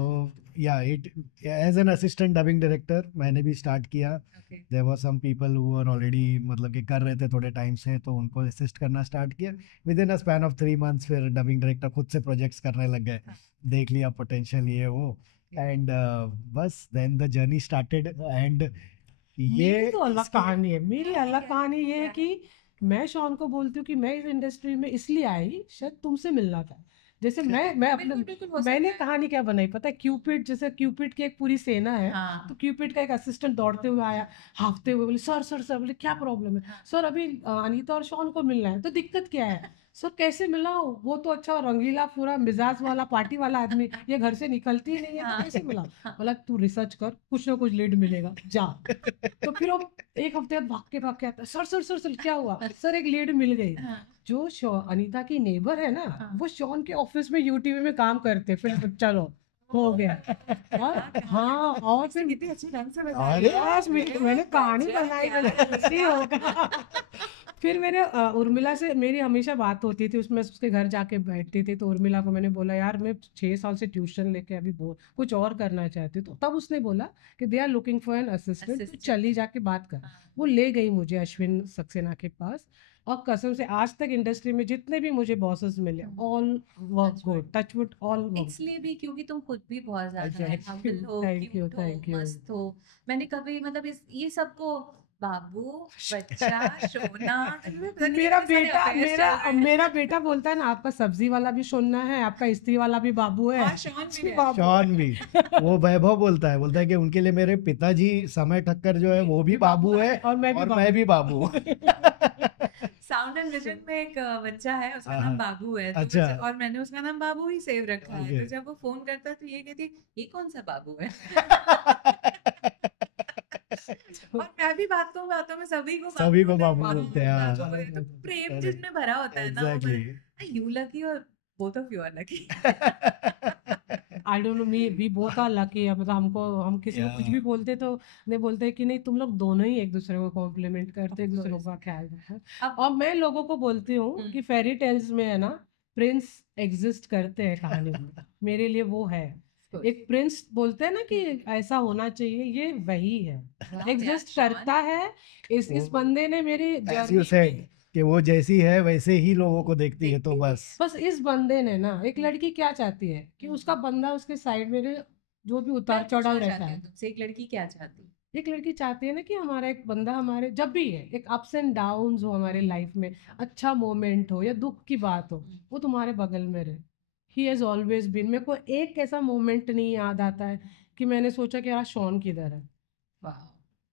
yeah it as an assistant dubbing director मैंने भी स्टार्ट किया Okay. There were some people who were already मतलब कि कर रहे थे थोड़े टाइम से तो उनको असिस्ट करना स्टार्ट किया with in a span of 3 months फिर डबिंग डायरेक्टर खुद से प्रोजेक्ट्स करने लग गए हाँ। देख लिया पोटेंशियल ये वो एंड बस then the journey started and ये मेरी तो अलग इसकी कहानी है मेरी क्या है, अलग क्या है, कहानी ये है क्या है? कि मैं शॉन को बोलती हूँ कि मैं इस इंडस्ट्री में इसलिए आई शायद तुमसे मिलना था जैसे मैं अपने बिल्कुल बिल्कुल हो मैंने सकता है। कहानी क्या बनाई पता है क्यूपिड जैसे क्यूपिड की एक पूरी सेना है तो हाँ क्यूपिड का एक असिस्टेंट दौड़ते हुए आया हाफते हुए बोले सर सर सर बोले क्या प्रॉब्लम है हाँ। सर अभी अनीता और शॉन को मिलना है तो दिक्कत क्या है सर कैसे मिलाओ वो तो अच्छा रंगीला पूरा मिजाज वाला पार्टी वाला आदमी ये घर से निकलती ही नहीं है तो हाँ। कैसे मिला हाँ। बोला तू रिसर्च कर कुछ ना कुछ लीड मिलेगा जा तो फिर वो एक हफ्ते बाद भाग के आता है सर सर सर सर क्या हुआ सर एक लीड मिल गई हाँ। जो अनीता की नेबर है ना हाँ। वो शॉन के ऑफिस में यूटीवी में काम करते फिर चलो हो गया और हाँ और फिर कितने अच्छे ढंग से बता अरे रही है। बस मैंने कहानी गजब बनाई यार। मैंने ऐसे ही होगा फिर मेरे उर्मिला से मेरी हमेशा बात होती थी उसमें उसके घर जाके बैठती थी तो उर्मिला को मैंने बोला यार मैं 6 साल से ट्यूशन लेके अभी कुछ और करना चाहती हूँ तो तब उसने बोला कि they are looking for an assistant तो Assistant. चली जाके बात कर हाँ। वो ले गई मुझे अश्विन सक्सेना के पास और कसम से आज तक इंडस्ट्री में जितने भी मुझे बॉसेस मिले all work good touchwood all work इसलिए भी क्योंकि तुम खुद भी बहुत ज्यादा Thank humble you, हो, thank you, cute हो, thank you. मस्त हो। मैंने कभी मतलब इस ये सबको बाबू, बच्चा, सोना, पता नहीं मेरा कितने सारे बेटा affairs चल रहे हैं। मेरा बेटा बोलता है ना आपका सब्जी वाला भी सोना है आपका स्त्री वाला भी बाबू है हाँ, शॉन भी है। बाबू। शॉन भी वो वैभव बोलता है कि उनके लिए मेरे पिताजी समय ठक्कर जो है वो भी बाबू है और मैं भी बाबू हूँ साउंड एंड विजन में एक बच्चा है, उसका हाँ, नाम बाबू है, तो अच्छा। और मैंने उसका नाम बाबू ही सेव रखा है। Okay. तो जब वो फोन करता है तो ये कहती है ये कौन सा बाबू है। और मैं भी बातों में सभी को बाबू बोलते हैं, हाँ। बाबू बोलते हैं। तो प्रेम जिसमें भरा होता है ना, वो एग्जैक्टली यू लकी और both of you are lucky. I don't know we both are lucky मतलब हम किसी को कुछ Yeah. भी बोलते तो नहीं बोलते हैं कि नहीं तुम लोग दोनों ही एक दूसरे को कॉम्प्लीमेंट करते एक Of दूसरे course. का ख्याल रखते हैं अब और मैं लोगों को बोलती हूँ हम्म। कि फेरी टेल्स में है ना प्रिंस एग्जिस्ट करते हैं कहानी में मेरे लिए वो है एक प्रिंस बोलते हैं ना कि ऐसा होना चाहिए ये वही है एग्जिस्ट करता है इस बंदे ने मेरी As you journey said, में- कि वो जैसी है वैसे ही लोगों को देखती है तो बस इस बंदे ने ना एक लड़की क्या चाहती है कि उसका बंदा उसके साइड में रहे, जो भी उतार चढ़ाव रहता है तुमसे एक लड़की क्या चाहती है? एक लड़की चाहती है ना कि हमारा एक बंदा हमारे जब भी है एक अप्स एंड डाउन्स हो हमारे लाइफ में अच्छा मोमेंट हो या दुख की बात हो वो तुम्हारे बगल में रहे ही हैज ऑलवेज बीन मेरे को एक ऐसा मोमेंट नहीं याद आता है कि मैंने सोचा कि यार शॉन किधर है वाह।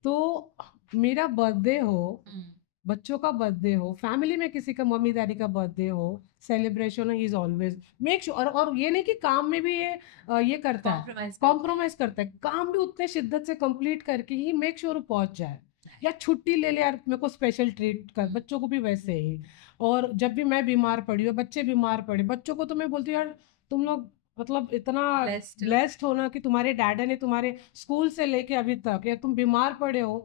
तो मेरा बर्थडे हो हम्म। बच्चों का बर्थडे हो फैमिली में किसी का मम्मी डैडी का बर्थडे हो celebration he is always make sure और ये नहीं कि काम में भी ये करता है Compromise कॉम्प्रोमाइज करता है काम भी उतने शिद्दत से कंप्लीट करके ही मेक श्योर पहुंच जाए या छुट्टी ले ले यार मेरे को स्पेशल ट्रीट कर बच्चों को भी वैसे ही और जब भी मैं बीमार पड़ी और बच्चे बीमार पड़े बच्चों को तो मैं बोलती हूँ यार तुम लोग मतलब इतना Blessed हो। ब्लेस्ड होना कि तुम्हारे डैडा ने तुम्हारे स्कूल से लेके अभी तक या तुम बीमार पड़े हो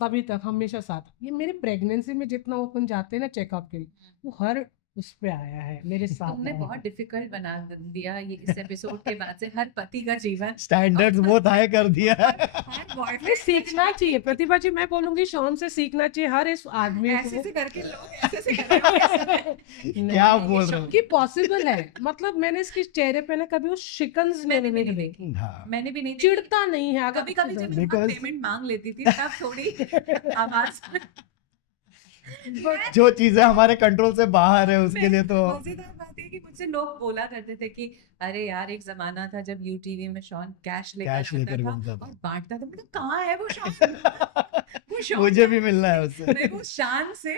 तभी तक हमेशा साथ ये मेरी प्रेगनेंसी में जितना ओपन जाते हैं ना चेकअप के लिए वो हर उस पे आया है, मेरे साथ तुमने आया बहुत है। डिफिकल्ट बना दिया ये इस एपिसोड के बाद से हर पति का जीवन। स्टैंडर्ड्स बहुत हाई कर दिया और है। हर नहीं, बॉयफ्रेंड सीखना चाहिए प्रतिभा जी, मैं बोलूंगी शॉन से सीखना चाहिए हर इस आदमी ऐसे को। से करके लोग ऐसे से कर रहे होंगे। क्या नहीं, बोल रहे हो? कि पॉसिबल है, मतलब मैंने इसके चेहरे पे ना कभी वो शिकन्स मैंने भी नहीं नहीं देखी, देखी, हाँ मैंने भी नहीं देखी। चिढ़ता नहीं है अगर कभी कभी जब मैं Because- पेमेंट मांग लेती थी तब थोड़ी आवाज बट जो चीजें हमारे कंट्रोल से बाहर है उसके लिए तो मजेदार बात है कि मुझसे लोग बोला करते थे कि अरे यार एक जमाना था जब यूटीवी में शॉन कैश लेकर कैश लेकर आता घूमता था था। और बांटता था। मतलब कहाँ है वो शॉन? वो शॉन मुझे भी मिलना है उससे। नहीं, वो शान से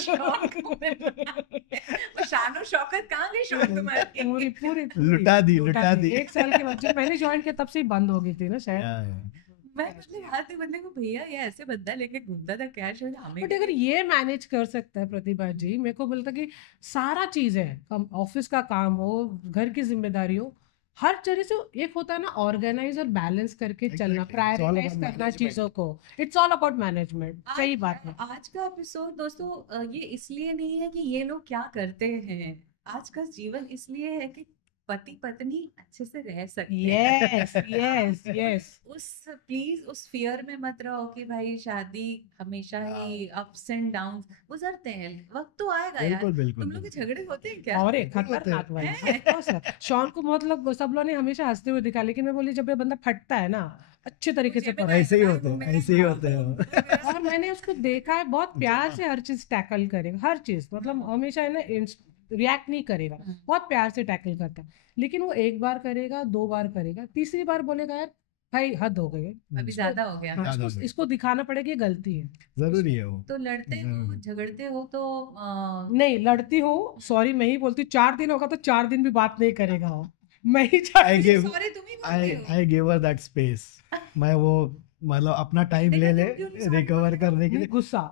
शॉन को मिलना है। वो शान और शौकत कहाँ गई शॉन तुम्हारी? पूरी पूरी लुटा दी, लुटा दी। 1 साल के बच्चे मैंने ज्वाइन किया तब से ही बंद हो गई थी ना शायद। मैं मतलब हर बंदे को भैया ये ऐसे बंदा लेके घूमता था कैश, हमें बट अगर ये मैनेज कर सकता है प्रतिभा जी, मेरे को बोलता कि सारा चीज है, ऑफिस का काम हो, घर की जिम्मेदारी हो, हर तरह से एक होता है ना ऑर्गेनाइज और बैलेंस करके चलना, Exactly. It's all about prioritise करना management. चीजों को। इट्स ऑल अबाउट मैनेजमेंट, सही बात है। आज का एपिसोड दोस्तों ये इसलिए नहीं है कि ये लोग क्या करते हैं, आज का जीवन इसलिए है कि पति पत्नी अच्छे से रह सकते हैं। Yes yes yes. उस प्लीज उस फियर में मत रहो कि भाई शादी हमेशा ही अप्स एंड डाउन्स गुजरते हैं, वक्त तो आएगा यार। बिल्कुल बिल्कुल तुम लोग के बिल्कुल। झगड़े होते हैं क्या? और बिल्कुल होते हैं। खतरनाक वाला हैं? of course है। शॉन को मतलब सब लोगों ने हमेशा हंसते हुए दिखा, लेकिन मैं बोली जब ये बंदा फटता है ना अच्छे तरीके से मुझे भी फटता ऐसे ही भाई होते वो हैं, मेरा ऐसे ही काम होते हैं। तो मेरा है। और मैंने उसको देखा है बहुत प्यार से हर चीज टैकल करेगा, हर चीज, मतलब हमेशा है ना रिएक्ट नहीं करेगा, बहुत प्यार से टैकल करता है। लेकिन वो एक बार करेगा, 2 बार करेगा, तीसरी बार बोलेगा यार भाई हद हो गई है। अभी ज्यादा हो गया। हाँ, ज्यादा हो इसको गया। इसको दिखाना पड़ेगा ये गलती है। जरूरी है वो। तो लड़ते हो जरूरी। झगड़ते हो तो नहीं लड़ती हो, सॉरी मैं ही बोलती हूँ, 4 दिन होगा तो 4 दिन भी बात नहीं करेगा वो, मैं ही I चाहती give सॉरी तुम ही बोलते हो। I gave her that space. मैं वो मतलब अपना टाइम देखा ले तुम क्यों नहीं sorry रिकवर बोलते हो? करने के नहीं लिए। गुस्सा।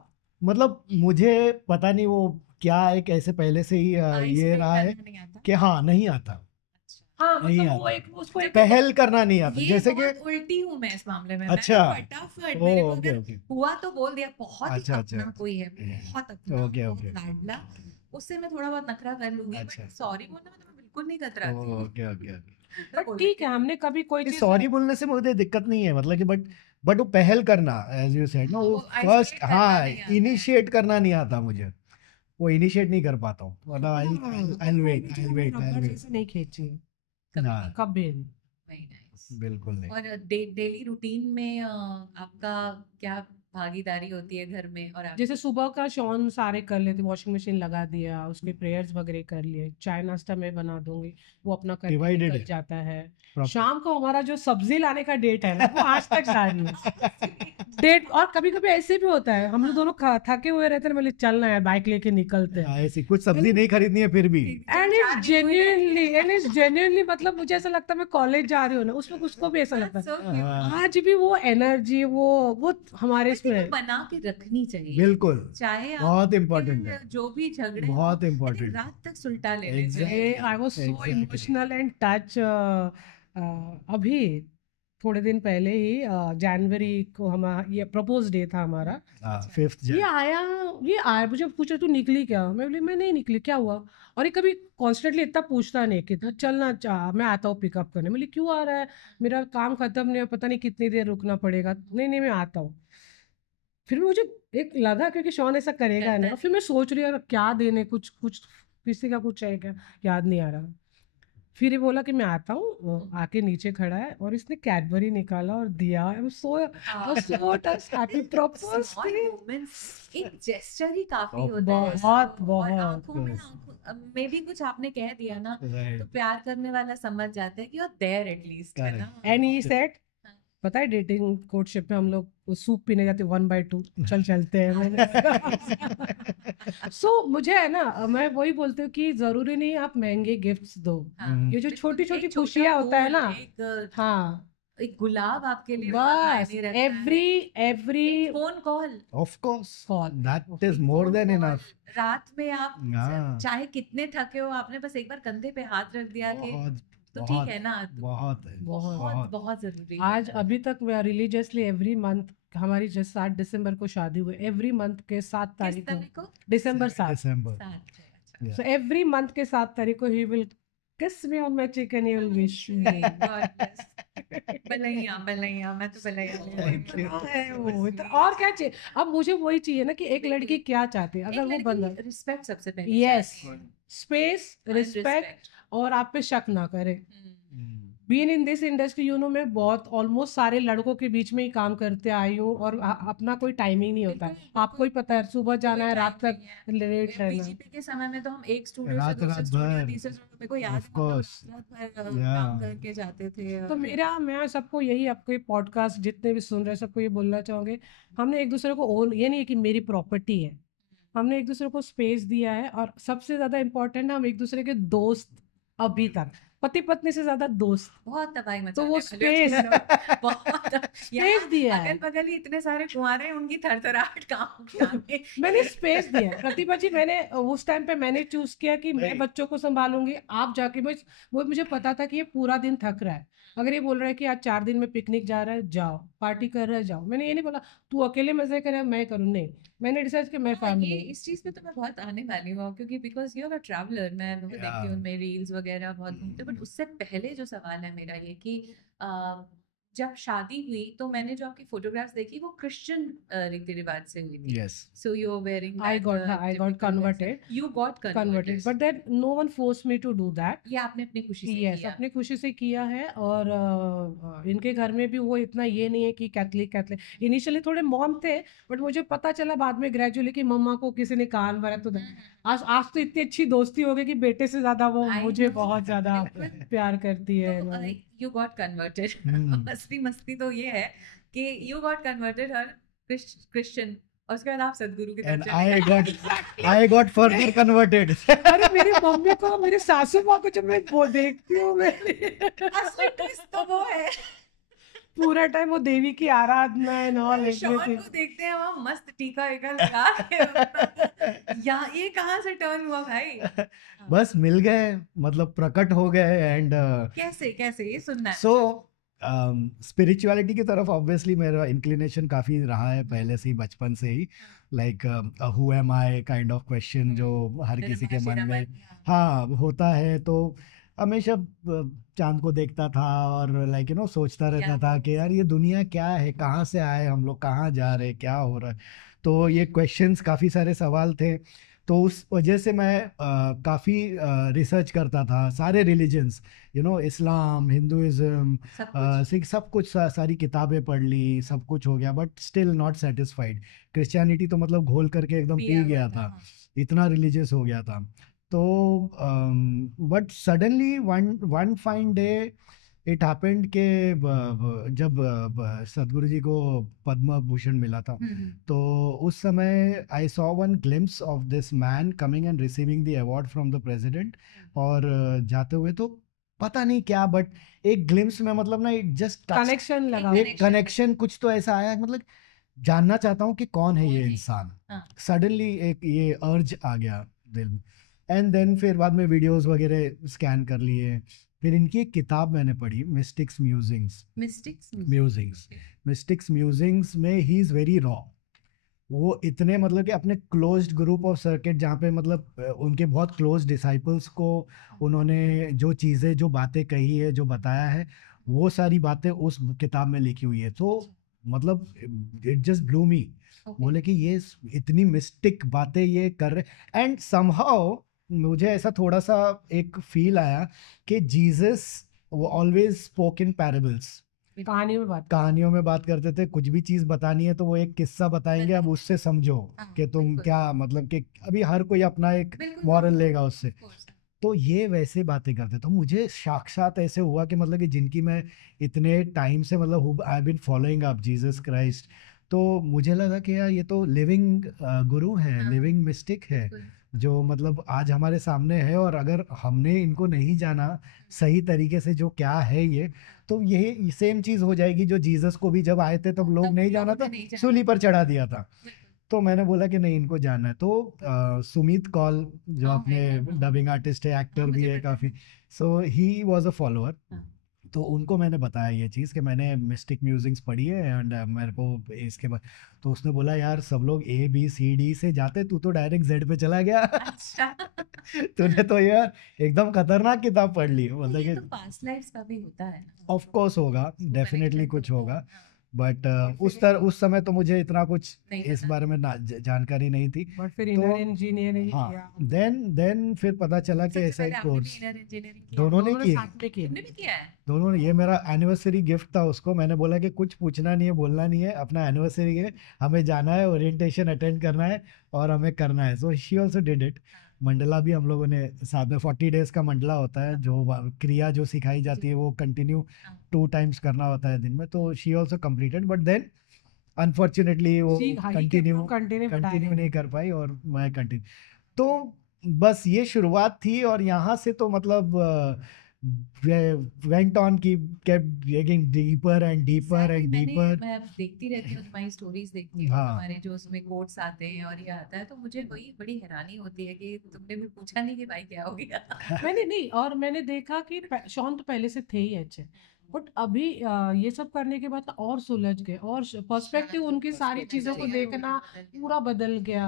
मतलब मुझे पता नहीं वो क्या एक ऐसे पहले से ही आइस ये ब्रेक रहा है करना नहीं आता। कि हाँ नहीं आता, अच्छा। हाँ नहीं मतलब वो आता। एक उसको एक पहल करना नहीं आता, ये जैसे कि बहुत उल्टी हूँ मैं इस मामले में। अच्छा। मैं तो फटाफट मेरे को ओके अगर ओके हुआ तो बोल दिया, बहुत ही अच्छा, अच्छा। अपना कोई है, बहुत अपना, ओके, बहुत ओके। लाडला, उससे मैं थोड़ा बहुत नखरा कर लूंगी, अच्छा। बट सॉरी बोलने में तो मैं बिल्कुल नहीं कतराती हूँ। Okay okay okay. तो बट ठीक है, हमने कभी कोई चीज सॉरी बोलने से मुझे दिक्कत नहीं है, मतलब कि बट वो पहल करना एज यू सेड ना, हाँ, वो वो isolate फर्स्ट करना हाँ नहीं आता है। इनिशिएट करना नहीं आता मुझे, वो इनिशिएट नहीं कर पाता हूँ, मतलब आई वेट रबर जैसे नहीं खींची कभी हाँ। नहीं। कभी नहीं। Very nice। बिल्कुल नहीं। और डेली रूटीन में आपका क्या भागीदारी होती है घर में? और जैसे सुबह का शॉन सारे कर लेते, वॉशिंग मशीन लगा दिया, उसके प्रेयर्स वगैरह कर लिए, चाय नाश्ता मैं बना दूंगी, वो अपना करके Divided निकल है। जाता है। Proper। शाम को हमारा जो सब्जी लाने का डेट है ना वो आज तक जारी है डेट। और कभी कभी ऐसे भी होता है, हम लोग दोनों थके हुए रहते हैं, बोले चलना है बाइक लेके निकलते हैं, ऐसी कुछ सब्जी नहीं खरीदनी है फिर भी। एंड इट्स जेन्युइनली मतलब मुझे ऐसा लगता है मैं कॉलेज जा रही हूँ ना, उसमें उसको भी ऐसा लगता है हाँ, आज भी वो एनर्जी वो हमारे इसमें है। बना के रखनी चाहिए। बिल्कुल चाहे आप बहुत इम्पोर्टेंट है, जो भी झगड़े हों, बहुत लेकिन इम्पोर्टेंट। रात तक सुलटा लेने Exactly। चाहिए। I was so Exactly। Emotional and touch. अभी थोड़े दिन पहले ही जनवरी को हम ये प्रपोज डे था हमारा, हाँ 5th ये Jan। आया मुझे पूछा तू निकली क्या, मैं बोली मैं नहीं निकली, क्या हुआ? और ये कभी कॉन्स्टेंटली इतना पूछता नहीं कि चलना चाह मैं आता हूँ पिकअप करने, बोली क्यों आ रहा है, मेरा काम खत्म नहीं है, पता नहीं कितनी देर रुकना पड़ेगा, नहीं नहीं मैं आता हूँ। फिर मुझे एक लगा क्योंकि शॉन ऐसा करेगा नहीं, और फिर मैं सोच रही हूँ यार क्या देने, कुछ कुछ किसी का कुछ है क्या, याद नहीं आ रहा। फिर ये बोला कि मैं आता हूँ, वो आके नीचे खड़ा है और इसने कैडबरी निकाला और दिया। I am so happy propose. Small moments, एक जेस्चर ही काफी Of होता है। course, और बहुत, आंखों में में भी कुछ आपने कह दिया ना, तो प्यार करने वाला समझ जाता है कि you're there at least, है ना? एंड ही सेड, पता है डेटिंग कोर्टशिप में हम लोग सूप पीने जाते 1/2, चल चलते हैं सो मुझे है ना, मैं वही बोलती हूँ कि जरूरी नहीं आप महंगे गिफ्ट्स दो, हाँ, ये जो बिल्कुल, छोटी छोटी एक छोटा खुशियाँ होता है फूल, ना, एक एक गुलाब आपके लिए बहुत बस मायने रखता है। Every phone call, Of course, Call। that is more phone than call, enough। रात में आप हाँ। चाहे कितने थके हो, आपने बस एक बार कंधे पे हाथ रख दिया कि बहुत तो ठीक बहुत है ना, तो बहुत है, बहुत बहुत बहुत जरूरी है। आज अभी तक रिलीजियसली एवरी मंथ, हमारी जैसे 7 दिसंबर को शादी हुई, एवरी मंथ के 7 किस तारीख तारीख को? को, दिसंबर 7, दिसंबर। 7 है, अच्छा। Yeah. So every month के 7 तारीख को he will kiss me on my cheek and he will wish me. God bless. बलैया बलैया, मैं तो बलैया ले रही Thank हूँ। you. हाँ, है वो Sweet. इतना। और क्या चाहिए? अब मुझे वही चाहिए ना कि एक लड़की बिल्कुल। क्या चाहती है, एक अगर वो बंदा लड़की रिस्पेक्ट सबसे पहले यस चाहती है। स्पेस और रिस्पेक्ट respect. और आप पे शक ना करे। Hmm, been in this industry you know, मैं बहुत ऑलमोस्ट सारे लड़कों के बीच में ही काम करते आई हूँ और अपना कोई टाइमिंग नहीं होता है। बिल्कुल, आपको ही पता है सुबह जाना है, कोई रात time तक नहीं है। लेट रहना। बीजीपी के समय में तो हम एक स्टूडियो से रात दूसरे रात स्टूडियो, भर, तीसरे स्टूडियो, मेरे को याद of है हम लोग course. रात भर काम Yeah. करके जाते थे। तो मेरा मैं सबको यही, आपके पॉडकास्ट जितने भी सुन रहे हैं सबको ये बोलना चाहूँगी, हमने एक दूसरे को ओन, ये नहीं है कि मेरी प्रॉपर्टी है, हमने एक दूसरे को स्पेस दिया है और सबसे ज्यादा इम्पोर्टेंट है हम एक दूसरे के दोस्त अभी तक, पति पत्नी से ज्यादा दोस्त। बहुत तबाही तो वो मचाने वाले स्पेस हो तुम लोग। बहुत स्पेस दिया है, अगल बगल ही इतने सारे कुंवारे हैं, उनकी थरथराहट काम क्या है। मैंने स्पेस दिया है। प्रतिभा जी, मैंने उस टाइम पे मैंने चूज किया कि मैं नहीं। बच्चों को संभालूंगी, आप जाके वो मुझे पता था कि ये पूरा दिन थक रहा है, अगर ये बोल रहा है कि आज 4 दिन में पिकनिक जा रहा है, जाओ, पार्टी कर रहा है, जाओ। मैंने ये नहीं बोला तू अकेले मजे करे मैं करूँ, नहीं, मैंने डिसाइड किया मैं हाँ, ये फैमिली। इस चीज में तो मैं बहुत आने वाली हूँ, क्योंकि because you are a traveller, मैं बहुत देखती हूँ मेरे रील्स वगैरह बहुत घूमते, बट उससे पहले जो सवाल है मेरा ये कि जब शादी हुई तो मैंने जो आपकी फोटोग्राफ्स देखी वो क्रिश्चियन रीति रिवाज से हुई थी। Yes. So you were wearing I that, got I got converted. You got converted, but then no one forced me to do that. ये आपने अपनी खुशी से यस किया। अपनी खुशी से किया है। और इनके घर में भी वो इतना ये नहीं है कि कैथलिक इनिशियली थोड़े मॉम थे, बट मुझे पता चला बाद में ग्रेजुअली कि मम्मा को किसी ने कान भरा तो आज तो इतनी अच्छी दोस्ती हो गई कि बेटे से ज्यादा वो I मुझे know, बहुत ज्यादा बिल्कुल। प्यार करती है। तो यू गॉट कन्वर्टेड। Hmm. असली मस्ती तो ये है कि you got converted her Christian, और उसके बाद आप सदगुरु की And तरफ I चले got गए। I got further converted. अरे मेरी मम्मी को, मेरी सासू माँ को जब मैं वो देखती हूँ असली twist तो वो है। पूरा टाइम वो देवी की आराधना एंड ऑल शॉन को देखते हैं वहाँ मस्त टीका वीका लगा के, या ये कहाँ से टर्न हुआ भाई? बस मिल गए, मतलब प्रकट हो गए। एंड कैसे कैसे ये सुनना है। सो स्पिरिचुअलिटी की तरफ ऑब्वियसली मेरा इंक्लिनेशन काफ़ी रहा है पहले से ही, बचपन से ही। Like who am I kind of question जो हर किसी के मन में हाँ होता है। तो हमेशा चांद को देखता था और लाइक यू नो सोचता रहता था कि यार ये दुनिया क्या है, कहाँ से आए हम लोग, कहाँ जा रहे, क्या हो रहा है। तो ये क्वेश्चंस, काफ़ी सारे सवाल थे। तो उस वजह से मैं काफ़ी रिसर्च करता था, सारे religions, you know, Islam, Hinduism, Sikh, सब कुछ, सारी किताबें पढ़ ली, सब कुछ हो गया, but still not satisfied. Christianity तो मतलब घोल करके एकदम पी गया था, इतना रिलीजियस हो गया था। तो but suddenly one fine day it happened के जब सदगुरु जी को पद्म भूषण मिला था, तो उस समय I saw one glimpse of this man coming and receiving the award from the president. और जाते हुए तो पता नहीं क्या, बट एक ग्लिम्स में मतलब ना इट जस्ट कनेक्शन लगा, एक कनेक्शन कुछ तो ऐसा आया, मतलब जानना चाहता हूँ कि कौन है ये इंसान। सडनली एक ये अर्ज आ गया दिल में। एंड देन फिर बाद में वीडियोस वगैरह स्कैन कर लिए। फिर इनकी एक किताब मैंने पढ़ी, मिस्टिक्स म्यूजिंग्स में ही इज़ वेरी रॉ। वो इतने मतलब कि अपने क्लोज्ड ग्रुप ऑफ सर्किट, जहाँ पे मतलब उनके बहुत क्लोज डिसाइपल्स को उन्होंने जो चीज़ें, जो बातें कही है, जो बताया है, वो सारी बातें उस किताब में लिखी हुई है। तो मतलब इट जस्ट ब्लू मी। बोले कि ये इतनी मिस्टिक बातें ये कर रहे। एंड समहाउ मुझे ऐसा थोड़ा सा एक फील आया कि जीसस वो ऑलवेज स्पोक इन पैराबल्स, कहानियों में बात करते थे। कुछ भी चीज़ बतानी है तो वो एक किस्सा बताएंगे, अब उससे समझो कि तुम क्या, मतलब कि अभी हर कोई अपना एक मॉरल लेगा उससे। तो ये वैसे बातें करते। तो मुझे साक्षात ऐसे हुआ कि मतलब कि जिनकी मैं इतने टाइम से मतलब I been following up Jesus Christ, तो मुझे लगा कि यार ये तो लिविंग गुरु है, लिविंग मिस्टिक है, जो मतलब आज हमारे सामने है। और अगर हमने इनको नहीं जाना सही तरीके से जो क्या है ये, तो यही सेम चीज़ हो जाएगी जो जीसस को भी जब आए थे तब लोग नहीं जाना था, सूली पर चढ़ा दिया था। तो मैंने बोला कि नहीं, इनको जानना है। तो सुमित कौल जो अपने डबिंग आर्टिस्ट है, एक्टर भी है काफ़ी, सो ही वॉज अ फॉलोअर। तो उनको मैंने बताया ये चीज़ कि मैंने मिस्टिक म्यूजिक्स पढ़ी है एंड मेरे को इसके बाद, तो उसने बोला यार सब लोग ABCD से जाते, तू तो डायरेक्ट Z पे चला गया। अच्छा। तूने तो यार एकदम खतरनाक किताब पढ़ ली, तो मतलब ये कि तो पास्ट लाइफ्स का भी होता है ना, ऑफ कोर्स होगा, उसको डेफिनेटली कनेक्शन कुछ तो होगा, हाँ, बट और उस समय तो मुझे इतना कुछ नहीं इस पता बारे में जानकारी नहीं थी। बट फिर तो इनर इंजीनियरिंग हाँ, किया, देन फिर पता चला कि सबसे ऐसा एक पहले आपने भी कोर्स इनर इंजीनियरिंग किया है? दोनों ने दोनों ने किए। साथ में किया। तुमने भी किया है? दोनों ने, ये मेरा एनिवर्सरी गिफ्ट था उसको, मैंने बोला कि कुछ पूछना नहीं है, बोलना नहीं है, अपना एनिवर्सरी है, हमें जाना है, ओरिएंटेशन अटेंड करना है और हमें करना है। So she also did it. Mandla भी हम लोगों ने साथ में, 40 डेज का मंडला होता है, जो क्रिया जो सिखाई जाती है वो कंटिन्यू हाँ। 2 टाइम्स करना होता है दिन में, तो she also completed, but then unfortunately वो सी हाई के कंटिन्यू कंटिन्यू कंटिन्यू नहीं कर पाई और मैं कंटिन्यू। तो बस ये शुरुआत थी और यहाँ से तो मतलब वेंट ऑन की, kept digging deeper and deeper Exactly, and deeper. मैं देखती रहती हूँ तुम्हारी स्टोरीज, देखती हूँ हाँ। तुम्हारे जो उसमें कोट्स आते हैं और ये आता है, तो मुझे वही बड़ी हैरानी होती है कि तुमने भी पूछा नहीं कि भाई क्या हो गया। मैंने नहीं, और मैंने देखा कि शॉन तो पहले से थे ही अच्छे, बट अभी ये सब करने के बाद और सुलझ गए, और पर्सपेक्टिव उनकी सारी चीजों को देखना पूरा बदल गया।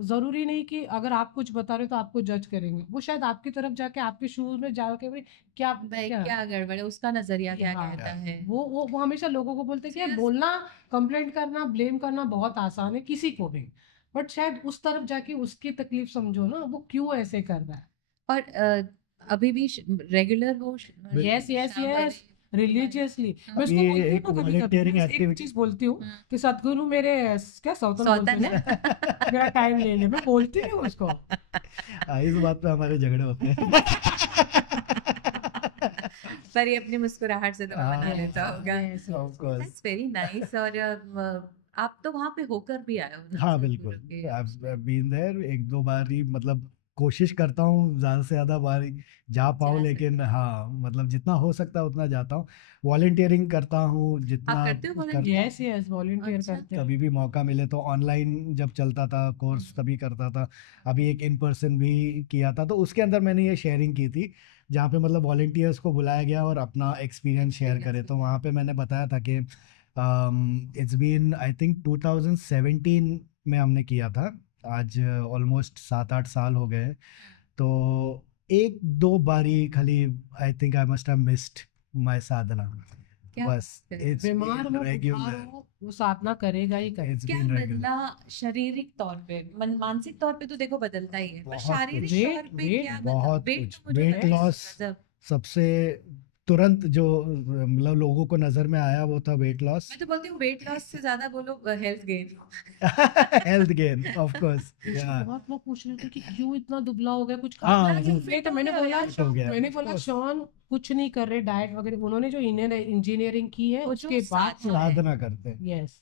जरूरी नहीं कि अगर आप कुछ बता रहे हो तो आपको जज करेंगे, वो शायद आपकी तरफ जाके आपके शूज में जाके भाई क्या भाई क्या क्या गड़बड़ है, उसका नजरिया क्या हाँ, कहता है। वो हमेशा लोगों को बोलते हैं कि यार Serious? बोलना, कंप्लेंट करना, ब्लेम करना बहुत आसान है किसी को भी, बट शायद उस तरफ जाके उसकी तकलीफ समझो ना, वो क्यों ऐसे कर रहा है। और अभी भी रेगुलर हो यस यस शाम यस, वाली? रिलीजियसली मैं उसको ये बोलती हूँ एक ना, कभी कभी volunteering मैं एक activity- चीज बोलती हूँ हाँ। कि सदगुरु मेरे क्या सौतन बोलते सौतन हैं ना, मेरा टाइम ले ले, मैं बोलती हूँ उसको। इस बात पे हमारे झगड़े होते हैं। पर ये अपनी मुस्कुराहट से तो मना हाँ, लेता होगा। of course। That's very nice. और आप तो वहां पे होकर भी आए हो ना हाँ सदगुरु बिल्कुल, के? I've been there, एक दो बार ही, मतलब कोशिश करता हूँ ज़्यादा से ज़्यादा बार जा पाऊँ, जा लेकिन हाँ मतलब जितना हो सकता है उतना जाता हूँ, वॉलंटियरिंग करता हूँ आप जितना करते हो कर, volunteer? यस यस, वॉलंटियर अच्छा। करते हैं। कभी भी मौका मिले तो, ऑनलाइन जब चलता था कोर्स तभी करता था, अभी एक इन पर्सन भी किया था, तो उसके अंदर मैंने ये शेयरिंग की थी, जहाँ पे मतलब वॉलंटियर्स को बुलाया गया और अपना एक्सपीरियंस शेयर करे, तो वहाँ पे मैंने बताया था कि इट्स बीन आई थिंक 2017 में हमने किया था, आज ऑलमोस्ट 7-8 साल हो गए हैं। तो एक दो बारी खाली, I think I must have missed my sadhana, क्या बस बात है? इट्स बीमार बीन हो, बुखार रेगुलर, हो, वो साधना करेगा ही करेगा। इट्स क्या बीन रेगुलर। बदला शारीरिक तौर पे, मानसिक तौर पे तो देखो बदलता ही है, पर बहुत शारीरिक कुछ। तौर पे वेट- क्या बदला? बहुत वेट कुछ, तो मुझे वेट लगा कि लॉस गजब। सबसे तुरंत जो मतलब लोगों को नजर में आया वो था वेट लॉस। मैं तो बोलती हूँ वेट लॉस से ज्यादा बोलो health gain. Health gain of course, या बहुत लोग पूछ रहे थे कि क्यों इतना दुबला हो गया, कुछ हाँ, खाना मतलब नहीं, तो मैंने बोला, यार, हो गया, मैंने of बोला course। शॉन कुछ नहीं कर रहे डाइट वगैरह, उन्होंने जो इंजीनियरिंग की है वो जो उसके बाद साधना है। साधना करते हैं, यस,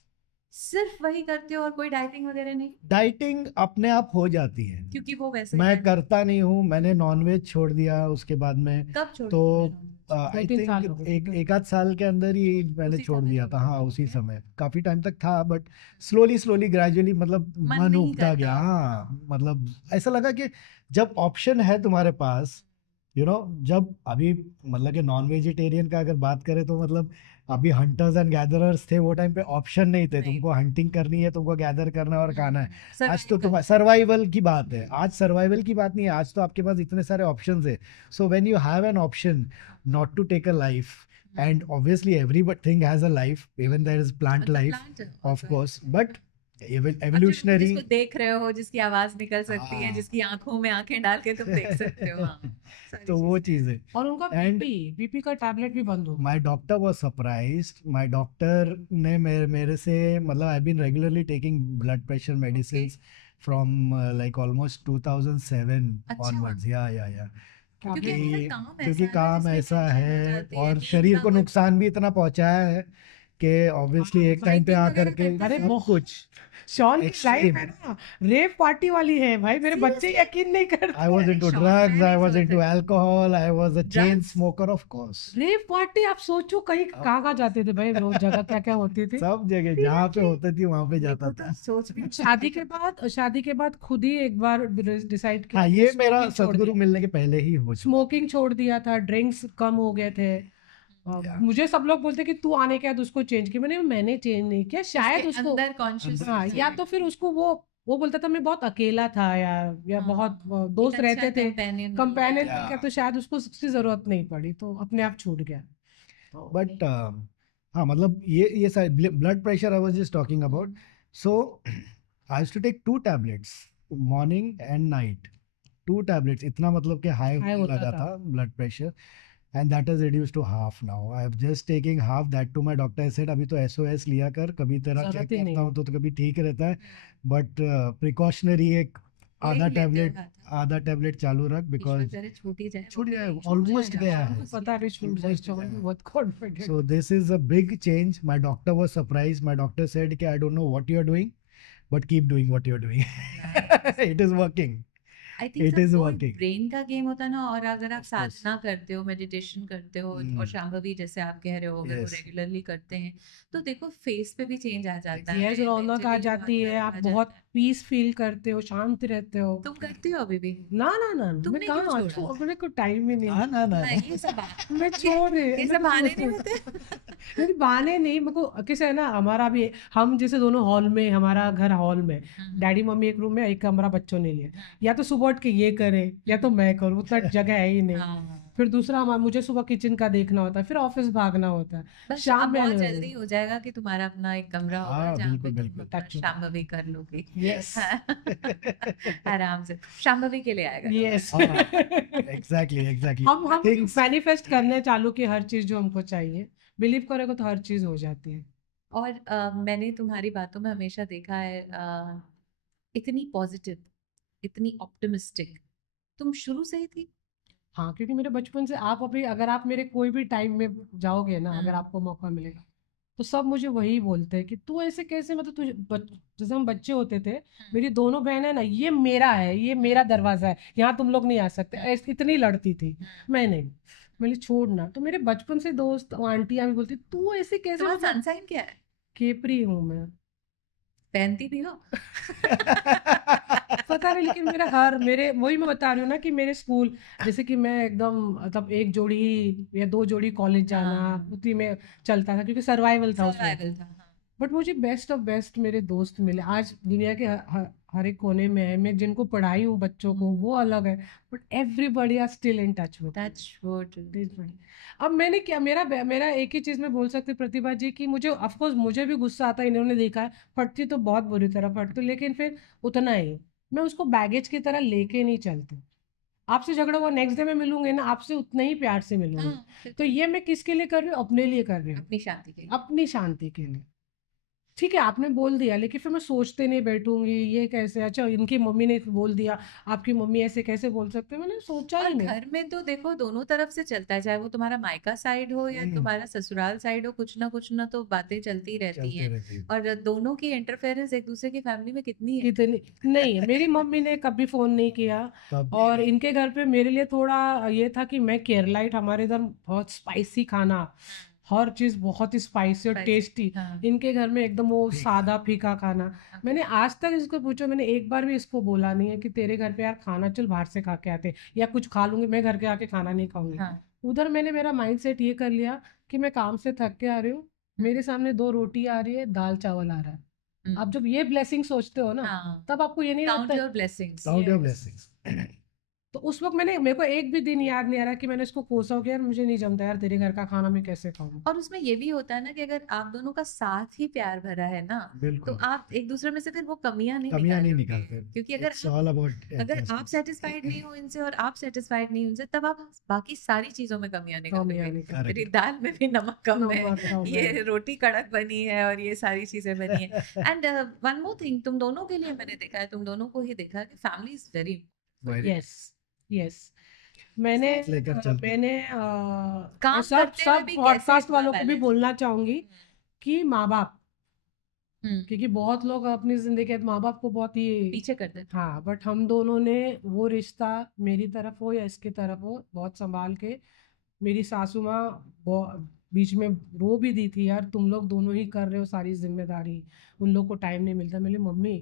सिर्फ वही करते हो और कोई डाइटिंग वगैरह नहीं? डाइटिंग अपने आप हो जाती है, क्योंकि वो वैसे मैं है। करता नहीं हूँ, मैंने नॉनवेज छोड़ दिया उसके बाद में, कब छोड़ तो दिया? आई 2-3 साल थिंक हो गए। एक आध साल के अंदर ही मैंने उसी छोड़ समय दिया छोड़ था, दिया हाँ था, उसी okay। समय, काफी टाइम तक था, बट स्लोली ग्रेजुअली मतलब मन मन नहीं उबता करता। गया, हाँ मतलब ऐसा लगा कि जब ऑप्शन है तुम्हारे पास, जब अभी मतलब कि नॉन वेजिटेरियन का अगर बात करें तो मतलब अभी हंटर्स एंड गैदरर्स थे, वो टाइम पे ऑप्शन नहीं थे, नहीं। तुमको हंटिंग करनी है, तुमको गैदर करना है और खाना है। आज तो Survival। तुम सर्वाइवल की बात है, आज सर्वाइवल की बात नहीं है, आज तो आपके पास इतने सारे ऑप्शंस है। So when you have an option not to take a life, and obviously everything has a life, even there is plant life, of course, but evolutionary, जिसको देख रहे हो, जिसकी आवाज निकल सकती है, हाँ। जिसकी आंखों में आंखें डाल के तुम देख सकते हो, हाँ, सारी तो वो चीजें। चीज है। और उनका And- बीपी का टैबलेट भी बंद हो गया। My doctor was surprised, my doctor ने मेरे से मतलब I been regularly taking blood pressure medicine from like almost 2007 अच्छा। ऑनवर्ड्स, या क्योंकि क्योंकि यार काम ऐसा क्योंकि है ना, काम जिसमें ऐसा tension हो है जाती है, और नींद शरीर ना को हो नुकसान भी इतना पहुंचाया है कि ऑब्वियसली एक टाइम पे Biking आकर वगैरह के करते अरे सब बहुत कुछ शॉन की लाइफ एक्सट्रीम। है ना, रेव पार्टी वाली है भाई, मेरे बच्चे Seriously? यकीन नहीं I करते। was अरे into शॉन, drugs, मैं I नहीं was समझ into सकती। alcohol, I was a chain Drugs? smoker, of course. Rave party आप सोचो कहीं अब कहाँ कहाँ जाते थे भाई, रोज जगह क्या क्या होती थी। सब जगह जहाँ पे Seriously? होती थी वहां पे मेरे जाता को तो था। सोच भी नहीं शादी के बाद खुद ही एक बार डिसाइड किया, हाँ, ये मेरा स्मोकिंग छोड़ सदगुरु दिया, मिलने के पहले ही हो चुका। स्मोकिंग छोड़ दिया था, ड्रिंक्स कम हो गए थे। Yeah. मुझे सब लोग बोलते कि तू आने के बाद उसको चेंज किया, मैंने चेंज नहीं किया, शायद उसके उसको अंदर कॉन्शियस अंदर हाँ, या तो फिर उसको वो बोलता था मैं बहुत अकेला था या बहुत हाँ, दोस्त एक अच्छा रहते थे, कंपेनियन मिल कंपेनियन गया। मिल गया, Yeah. तो शायद उसको उसकी जरूरत नहीं पड़ी, तो अपने आप छूट गया। तो बट हाँ, मतलब ये सारे blood pressure I was just talking about. So I used to take 2 tablets morning and night, 2 tablets, इतना मतलब कि हाई हाई होने होता लगा था। था blood pressure. And that is reduce to half now, I am just taking half, that too my doctor said अभी तो एसओएस लिया कर, कभी तेरा चेक जरूरत ही करता नहीं हूँ तो कभी ठीक रहता है, बट प्रिकॉशनरी एक ले ही लेते हो खाता। आधा टैबलेट चालू रख, ईश्वर बिकॉज करे छूट ही जाए, वो छूट भी जाए, छूट ऑलमोस्ट जाएगा, गया है, almost पता गया। नहीं छूट जाए, almost जॉन गया है। बहुत confident. So this is a big change. My doctor was surprised. My doctor said, "कि I don't know what you're doing, but keep doing what you're doing. Nice. It is working. I think It सब is वो working." Brain का game होता है ना, और अगर आप Of course. साधना करते हो, मेडिटेशन करते हो, और Mm. शांभवी जैसे आप कह रहे हो अगर वो Yes. रेगुलरली करते हैं, तो देखो फेस पे भी चेंज आ जाता है, यस, रौनक आ mentally जाती बहुत है, फर्क आप आ बहुत जाता है। पीस फील करते हो, शांत रहते हो। तुम करती हो अभी भी? ना ना ना मैं तुमने क्यों कहाँ छोड़ा? अपने को टाइम ही नहीं। ना ना ना नहीं, ये सब मैं छोड़ रही ये सब बहाने नहीं होते। नहीं बहाने नहीं, मेरे को कैसे है ना, हमारा भी हम जैसे दोनों हॉल में, हमारा घर हॉल में, डैडी मम्मी एक रूम में, एक कमरा बच्चों ने लिया, या तो सुबह उठ के ये करे या तो मैं करूँ, उतना जगह है ही नहीं। हाँ, फिर दूसरा मुझे सुबह किचन का देखना होता है, फिर ऑफिस भागना होता है, बस शाम अब में बहुत आने जल्दी हो जाएगा कि तुम्हारा अपना एक कमरा होगा हाँ, जहाँ पे बिल्कुल, तुम बिल्कुल। अपना Touch wood. शांभवी कर लोगी। यस आराम से शांभवी के लिए आएगा यस Exactly. हम Things. मैनिफेस्ट करने चालू की हर चीज जो हमको चाहिए, बिलीव करेगा तो हर चीज हो जाती है। और मैंने तुम्हारी बातों में हमेशा देखा है इतनी पॉजिटिव, इतनी ऑप्टिमिस्टिक, तुम शुरू से ही थी। हाँ, क्योंकि मेरे बचपन से आप अभी अगर आप मेरे कोई भी टाइम में जाओगे ना, अगर आपको मौका मिलेगा, तो सब मुझे वही बोलते हैं कि तू ऐसे कैसे, मतलब तुझे जैसे हम बच्चे होते थे, मेरी दोनों बहनें ना, ये मेरा है, ये मेरा दरवाजा है, यहाँ तुम लोग नहीं आ सकते, इतनी लड़ती थी। मैं नहीं, मैंने छोड़ना, तो मेरे बचपन से दोस्त आंटियां भी बोलती तू ऐसे कैसे, तुम्हारा मतलब सनसाइन क्या है? केपरी हूँ मैं। पहनती भी हो? पता नहीं, लेकिन मेरे वही मैं बता रही हूँ ना कि मेरे स्कूल, जैसे कि मैं एकदम मतलब एक जोड़ी या 2 जोड़ी कॉलेज जाना, हाँ। उतनी में चलता था, क्योंकि सर्वाइवल था उसमें। सर्वाइवल था, हाँ। बट मुझे बेस्ट ऑफ बेस्ट मेरे दोस्त मिले, आज दुनिया के हर एक कोने में है, मैं जिनको पढ़ाई हूँ बच्चों को वो अलग है, but everybody are still in touch with touchwood. अब मैंने क्या, मेरा एक ही चीज में बोल सकती प्रतिभा जी की, मुझे ऑफ कोर्स मुझे भी गुस्सा आता है, इन्होंने देखा है फटती तो बहुत बुरी तरह फटती, लेकिन फिर उतना ही मैं उसको बैगेज की तरह लेके नहीं चलती। आपसे झगड़ा हुआ, नेक्स्ट डे में मिलूंगे ना, आपसे उतना ही प्यार से मिलूंगी। हाँ, तो ये मैं किसके लिए कर रही हूँ? अपने लिए कर रही हूँ, अपनी शांति के लिए। अपनी शांति के लिए। ठीक है, आपने बोल दिया, लेकिन फिर मैं सोचते नहीं बैठूंगी ये कैसे, अच्छा इनकी मम्मी ने बोल दिया, आपकी मम्मी ऐसे कैसे बोल सकते हैं, मैंने सोचा और ही नहीं। घर में तो देखो दोनों तरफ से चलता है, चाहे वो तुम्हारा मायका साइड हो या तुम्हारा ससुराल साइड हो, कुछ ना तो बातें चलती रहती चलते हैं। रहती है। और दोनों की इंटरफेरेंस एक दूसरे की फैमिली में कितनी है। कितनी नहीं, मेरी मम्मी ने कभी फोन नहीं किया, कभी और नहीं। इनके घर पे मेरे लिए थोड़ा ये था कि मैं केरलाइट, हमारे इधर बहुत स्पाइसी खाना, हर चीज बहुत ही स्पाइसी और Spicy, टेस्टी। हाँ। इनके घर में एकदम वो फीका। सादा फीका खाना। मैंने आज तक इसको पूछो, मैंने एक बार भी इसको बोला नहीं है कि तेरे घर पे यार खाना, चल बाहर से खा के आते, या कुछ खा लूंगी, मैं घर के आके खाना नहीं खाऊंगी। हाँ। उधर मैंने मेरा माइंड सेट ये कर लिया कि मैं काम से थक के आ रही हूँ, मेरे सामने 2 रोटी आ रही है, दाल चावल आ रहा है। आप जब ये ब्लेसिंग सोचते हो ना, हाँ। तब आपको ये नहीं काउंट लगता your blessings. Count your Yes. blessings. तो उस वक्त मेरे को एक भी दिन याद नहीं आ रहा कि मैंने इसको कोसा हो, कि यार मुझे नहीं जमता यार तेरे घर का खाना, मैं कैसे खाऊं। और उसमें ये भी होता है ना कि अगर आप दोनों का साथ ही प्यार भरा है ना, तो बिल्कुल, आप एक दूसरे में से फिर वो कमियां नहीं कमियां नहीं निकालोगे। निकालते। क्योंकि अगर It's all about अगर आप adjustments. सेटिस्फाइड नहीं हो इनसे और आप सेटिस्फाइड नहीं उनसे, तब आप बाकी सारी चीजों में कमियां निकालोगे। निकाल मेरी दाल में भी नमक कम है, नमक कम ये है। रोटी कड़क बनी है, और ये सारी चीजें बनी है। एंड वन मोर थिंग, तुम दोनों के लिए मैंने देखा है, तुम दोनों को ही देखा है कि family is very Very- yes yes मैंने लेकर चलते हैं। मैंने काम सब करते हुए सब भी कैसे पॉडकास्ट इतना वालों को भी balance? बोलना चाहूंगी कि माँ बाप, हम्म, क्योंकि बहुत लोग अपनी जिंदगी के माँ बाप को बहुत ही पीछे कर देते हैं। हाँ, बट हम दोनों ने वो रिश्ता, मेरी तरफ हो या इसकी तरफ हो, बहुत संभाल के। मेरी सासू माँ बीच में रो भी दी थी, यार तुम लोग दोनों ही कर रहे हो सारी जिम्मेदारी, उन लोग को टाइम नहीं मिलता। मेरी मम्मी,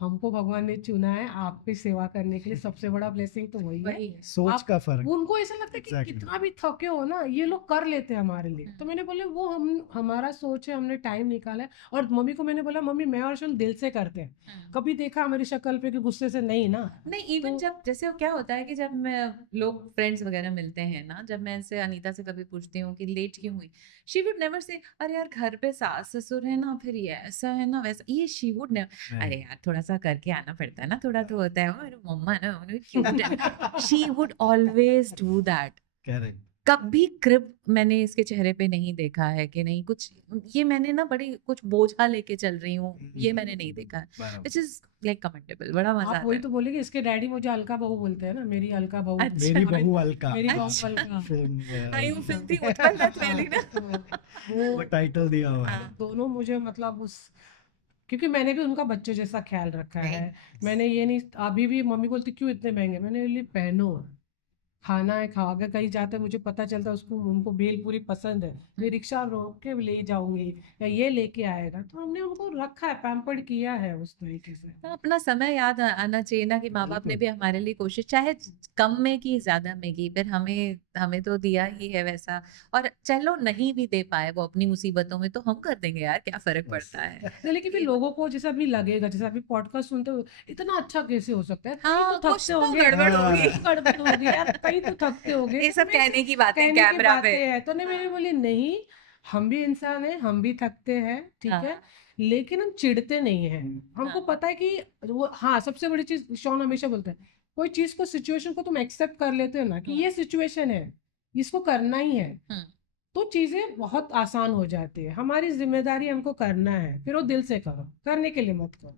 हमको भगवान ने चुना है आपकी सेवा करने के लिए, सबसे बड़ा ब्लेसिंग तो वही है। वही है। सोच आप का फर्क। उनको ऐसा लगता है कि एग्जैक्टली। कितना भी थके हो ना, ये लोग कर लेते हैं हमारे लिए। तो मैंने बोले वो हमारा सोच है, हमने टाइम निकाला है। और मम्मी को मैंने बोला, मम्मी मैं और शन दिल से करते हैं, कभी देखा हमारी शक्ल पे कि गुस्से से नहीं ना। नहीं, इवन तो जब जैसे वो क्या होता है कि जब मैं लोग फ्रेंड्स वगैरह मिलते हैं ना, जब मैं ऐसे अनीता से कभी पूछती हूँ कि लेट क्यों हुई, शी वुड नेवर से अरे यार घर पे सास ससुर है ना, फिर ये ऐसा है ना वैसा, ये शी वुड नेवर, अरे यार थोड़ा सा करके आना पड़ता है ना, थोड़ा तो होता है, मेरे मम्मा ना उन्हें क्यूट है, she would always do that. Correct. कभी क्रिप मैंने इसके चेहरे पे नहीं देखा है कि नहीं कुछ, ये मैंने ना बड़ी कुछ बोझा लेके चल रही हूँ, ये मैंने नहीं देखा है, बराबर। विच इज लाइक कमेंटेबल, बड़ा मजा आप आता वही है। तो बोले कि इसके डैडी मुझे अलका बहू बोलते हैं ना, मेरी अलका बहू, अच्छा। मेरी बहू अलका। मेरी बहू अच्छा। अलका। फिल्म आई वो फिल्म थी उत्पल दत्त वाली ना। वो वो टाइटल दिया हुआ है। हाँ, दोनों मुझे मतलब उस, क्योंकि मैंने भी उनका बच्चे जैसा ख्याल रखा है। नहीं, मैंने ये नहीं, अभी भी मम्मी बोलती क्यों इतने महंगे, मैंने बोली पहनो, खाना है खाओ। अगर कहीं जाते मुझे पता चलता उसको, उनको भेलपूरी पसंद है, मैं रिक्शा रोक के ले जाऊंगी या ये लेके आएगा। तो हमने उनको रखा है, पैम्पर्ड किया है उस तरीके से। तो अपना समय याद आना चाहिए ना कि माँ बाप ने बिल्कुल। भी हमारे लिए कोशिश, चाहे कम में की ज्यादा में की, फिर हमें हमें तो दिया ही है वैसा। और चलो नहीं भी दे पाए वो अपनी मुसीबतों में, तो हम कर देंगे यार, क्या फर्क बस। पड़ता है। नहीं, लेकिन फिर ये लोगों को जैसा भी लगेगा, जैसे अभी पॉडकास्ट सुनते हो, इतना अच्छा कैसे हो सकता है, कहीं हाँ, तो कुछ थकते तो होंगे, गड़बड़ हाँ। होगी। कुछ तो गड़बड़ होगी यार, कहीं तो थकते होंगे। ये तो सब मैं कहने की बातें कहने की कैमरा पे। बातें है, तो नहीं, मैंने हाँ, बोली नहीं, हम भी इंसान हैं, हम भी थकते हैं, ठीक है, हाँ, लेकिन हम चिढ़ते नहीं हैं। हमको हाँ, पता है कि वो, हाँ, सबसे बड़ी चीज शॉन हमेशा बोलता है, कोई चीज को, सिचुएशन को तुम एक्सेप्ट कर लेते हो ना, कि ये सिचुएशन है, इसको करना ही है, हम्म, तो चीजें बहुत आसान हो जाती है। हमारी जिम्मेदारी हमको करना है, फिर वो दिल से करो, करने के लिए मत करो।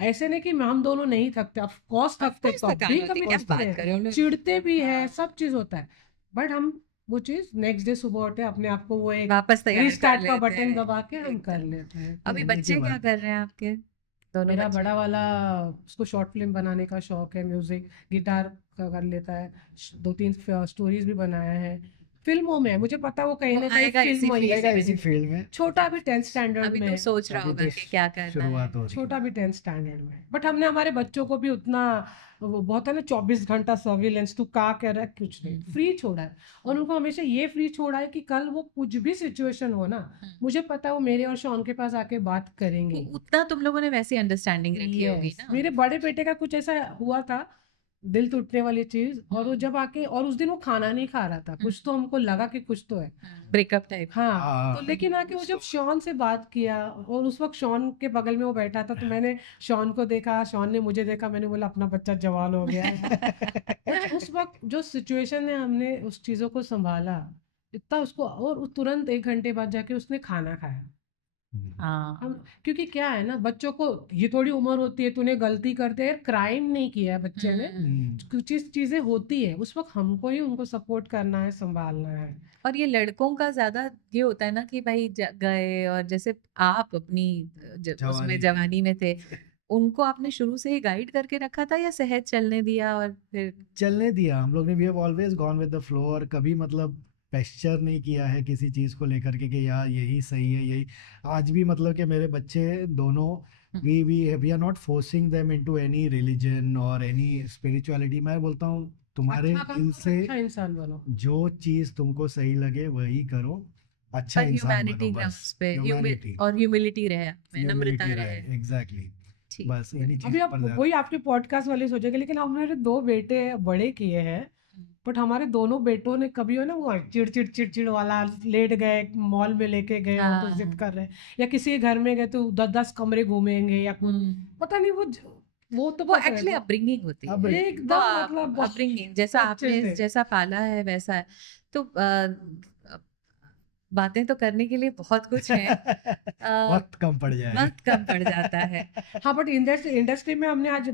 ऐसे नहीं कि हम दोनों नहीं थकते, ऑफ कोर्स of थकते, course कभी थकान होती कभी है, क्या थकते बात हैं, कर रहे हो लोग। चिढ़ते भी है, हाँ, सब चीज होता है। बट हम वो चीज नेक्स्ट डे सुबह उठे, अपने आप को वो एक वापस तैयार कर रिस्टार्ट का लेते बटन हैं दबा के हम कर एकदम। लेते हैं। अभी कहने के बच्चे क्या बाद कर रहे हैं आपके दोनों मेरा बच्चे? बड़ा वाला, उसको शॉर्ट फिल्म बनाने का शौक है, म्यूजिक गिटार का कर लेता है, 2-3 स्टोरीज भी बनाया है, फिल्मों में है। मुझे पता है वो कहीं वो ना कहीं आएगा इसी फिल्म ही फील्ड आएगा है। में। इसी फील्ड में। छोटा भी 10th स्टैंडर्ड अभी में तो है, सोच रहा अभी होगा तो कि क्या करना शुरुआत हो है। रही छोटा है। भी 10th स्टैंडर्ड में। बट हमने हमारे बच्चों को भी उतना, वो बहुत है ना 24 घंटा सर्विलेंस, तू का कह रहा है, कुछ नहीं, फ्री छोड़ा है। और उनको हमेशा ये फ्री छोड़ा है कि कल वो कुछ भी सिचुएशन हो ना, मुझे पता है वो मेरे और शॉन के पास आके बात करेंगे। उतना तुम लोगों ने वैसी अंडरस्टैंडिंग रखी होगी यस, ना। मेरे बड़े बेटे का कुछ ऐसा हुआ था, दिल टूटने वाली चीज, और वो जब आके, और उस दिन वो खाना नहीं खा रहा था, कुछ तो हमको लगा कि कुछ तो है। Breakup type. हाँ, तो लेकिन आके वो जब शॉन से बात किया, और उस वक्त शॉन के बगल में वो बैठा था, तो मैंने शॉन को देखा, शॉन ने मुझे देखा, मैंने बोला अपना बच्चा जवान हो गया है। बट उस वक्त जो सिचुएशन है, हमने उस चीजों को संभाला इतना उसको, और तुरंत 1 घंटे बाद जाके उसने खाना खाया। हाँ, हम, क्योंकि क्या है ना, बच्चों को ये थोड़ी उम्र होती है, तूने गलती करते हैं, क्राइम नहीं किया है बच्चे ने, कुछ चीजें होती है, उस वक्त हमको ही उनको सपोर्ट करना है, संभालना है। और ये लड़कों का ज्यादा ये होता है ना कि भाई गए, और जैसे आप अपनी उसमें जवानी में थे, उनको आपने शुरू से ही गाइड करके रखा था या सहज चलने दिया और फिर? चलने दिया हम लोग ने। We have always gone with the flow, और कभी मतलब पेस्चर नहीं किया है किसी चीज़ को लेकर के कि यार यही सही है, यही। आज भी मतलब कि मेरे बच्चे दोनों, we are not forcing them into any religion और एनी स्पिरिचुअलिटी। मैं बोलता हूँ तुम्हारे अच्छा काम दिल करो, से अच्छा इंसान बनो। जो चीज़ तुमको सही लगे वही करो, अच्छा पर इंसान बनो, ह्यूमैनिटी बस। ग्राउंड्स पे ह्यूमैनिटी, और ह्यूमिलिटी रहे, में नम्रता ह्यूमिलिटी रहे। रहे, एग्जैक्टली। ठीक। बस इन्हीं अभी चीज़ों आप पर वही आपके पॉडकास्ट वाले सोचेंगे, लेकिन हमारे 2 बेटे बड़े किए हैं, बट हमारे दोनों बेटों ने कभी हो ना वो चिड़चिड़ चिड़चिड़ वाला, लेट गए मॉल में लेके गए हो तो जिद कर रहे हैं, या किसी के घर में गए तो 10-10 कमरे घूमेंगे, या कुछ पता नहीं, वो तो वो पता है, एक्चुअली अपब्रिंगिंग होती है। अब एकदम मतलब अपब्रिंगिंग जैसा अच्छे आपने से। जैसा पाला है वैसा है। तो बातें तो करने के लिए बहुत कुछ है, वक्त कम पड़ जाएगा। वक्त कम पड़ जाता है। हाँ बट इंडस्ट्री में हमने आज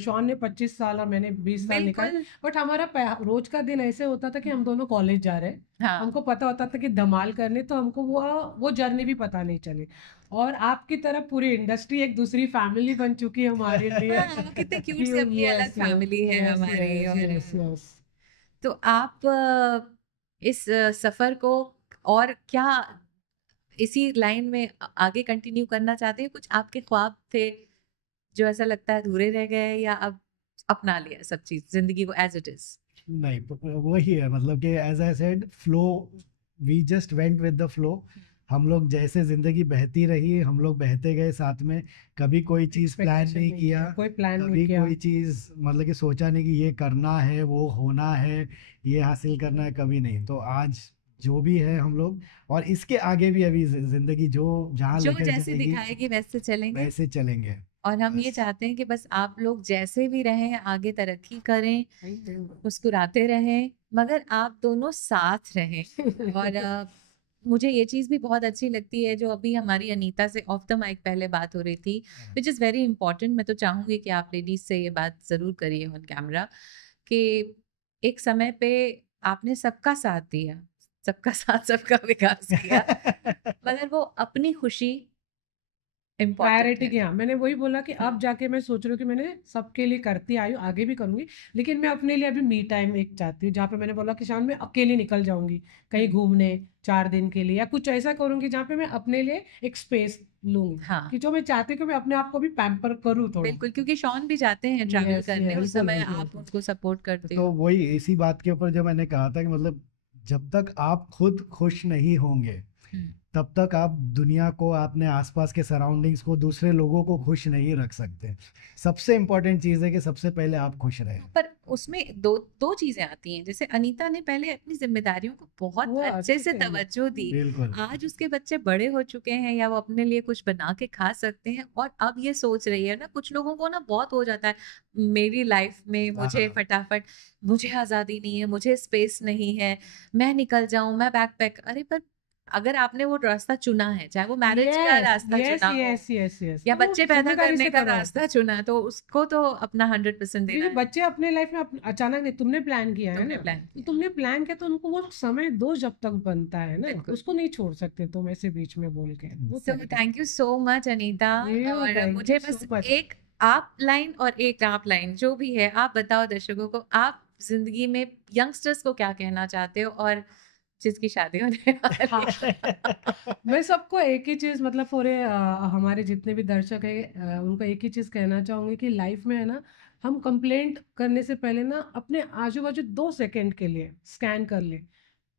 शॉन ने 25 साल और मैंने 20 साल निकाले, बिल्कुल। बट हमारा रोज का दिन ऐसे होता था कि हम दोनों कॉलेज जा रहे हैं, हाँ हमको पता होता था कि धमाल करने, तो हमको वो जर्नी भी पता नहीं चली। और आपकी तरफ पूरी इंडस्ट्री एक दूसरी फैमिली बन चुकी है हमारे लिए। हाँ, वो कितने क्यूट से अपनी अलग फैमिली है हमारी। और तो आप इस सफर को और क्या इसी लाइन में आगे कंटिन्यू करना चाहते हैं? कुछ आपके ख्वाब थे जो ऐसा लगता है अधूरे रह गए, या अब अपना लिया सब चीज, जिंदगी को एज इट इज? नहीं, वही है, मतलब कि as I said, flow, we just went with the flow. हम लोग जैसे जिंदगी बहती रही, हम लोग बहते गए साथ में। कभी कोई चीज़ प्लान नहीं किया, कोई प्लान कभी नहीं किया। कोई चीज़ मतलब कि सोचा नहीं कि ये करना है, वो होना है, ये हासिल करना है, कभी नहीं। तो आज जो भी है हम लोग, और इसके आगे भी अभी जिंदगी जो जहाँ जो लेकर जैसे जाएगी दिखाएगी वैसे चलेंगे। वैसे चलेंगे। और हम ये बस। चाहते हैं कि बस आप लोग जैसे भी रहें, आगे तरक्की करें, मुस्कुराते रहें, मगर आप दोनों साथ रहें। और मुझे ये चीज़ भी बहुत अच्छी लगती है जो अभी हमारी अनीता से ऑफ द माइक पहले बात हो रही थी, विच इज़ वेरी इंपॉर्टेंट। मैं तो चाहूँगी कि आप लेडीज से ये बात ज़रूर करिए ऑन कैमरा, कि एक समय पे आपने सबका साथ दिया, सबका साथ सबका विकास किया, मगर वो अपनी खुशी इम्पोर्टेंट प्रायोरिटी है। किया। मैंने वही बोला कि अब जाके मैं सोच रही हूँ कि मैंने सबके लिए करती आई हूँ, आगे भी करूंगी, लेकिन मैं अपने लिए अभी मी टाइम एक चाहती हूँ, जहाँ पे मैंने बोला कि शाम में अकेली निकल जाऊंगी कहीं घूमने 4 दिन के लिए, या कुछ ऐसा करूंगी जहाँ पे मैं अपने लिए एक स्पेस लूंगी। हाँ कि जो मैं चाहती हूँ कि मैं अपने आप को भी पैम्पर करूँ थोड़ा। बिल्कुल, क्योंकि शॉन भी जाते हैं ट्रैवल Yes, करने, yes, उस समय बिल्कुल, आप बिल्कुल। उनको सपोर्ट करते तो हो। वही इसी बात के ऊपर जो मैंने कहा था कि मतलब जब तक आप खुद खुश नहीं होंगे, हम्म। तब तक आप दुनिया को, अपने आसपास के सराउंडिंग्स को, दूसरे लोगों को खुश नहीं रख सकते। सबसे इम्पोर्टेंट चीज़ है कि सबसे पहले आप खुश रहें। पर उसमें दो दो चीजें आती हैं। जैसे अनीता ने पहले अपनी जिम्मेदारियों को बहुत वो अच्छे अच्छे से से तवज्जो दी, बिल्कुल। आज उसके बच्चे बड़े हो चुके हैं या वो अपने लिए कुछ बना के खा सकते हैं, और अब ये सोच रही है ना, कुछ लोगों को ना बहुत हो जाता है, मेरी लाइफ में मुझे हाँ। फटाफट, मुझे आज़ादी नहीं है, मुझे स्पेस नहीं है, मैं निकल जाऊं, मैं बैक पैक। अरे पर अगर आपने वो रास्ता चुना है, चाहे वो मैरिज का यस रास्ता यस चुना हो यस यस यस, या तो वो बच्चे पैदा जिम्मेदारी करने से का करो। रास्ता चुना है, तो उसको तो अपना 100% देना क्योंकि है। बच्चे अपने लाइफ में अचानक नहीं, तुमने प्लान किया है तुमने ना, प्लान तो किया। तुमने प्लान किया तो उनको वो समय दो जब तक बनता है ना, बिल्कुल। उसको नहीं छोड़ सकते तुम ऐसे बीच में बोल के। वो सो correct है। Thank you so much Anita. और थैंक मुझे यू बस सो मच। एक आप लाइन और एक आप लाइन, जो भी है, आप बताओ दर्शकों को, आप जिंदगी में यंगस्टर्स को क्या कहना चाहते हो, और जिसकी शादी होने वाली है। मैं सबको एक ही चीज, मतलब पूरे हमारे जितने भी दर्शक है, उनको एक ही चीज कहना चाहूंगी कि लाइफ में है ना, हम कंप्लेंट करने से पहले ना अपने आजू बाजू 2 सेकंड के लिए स्कैन कर ले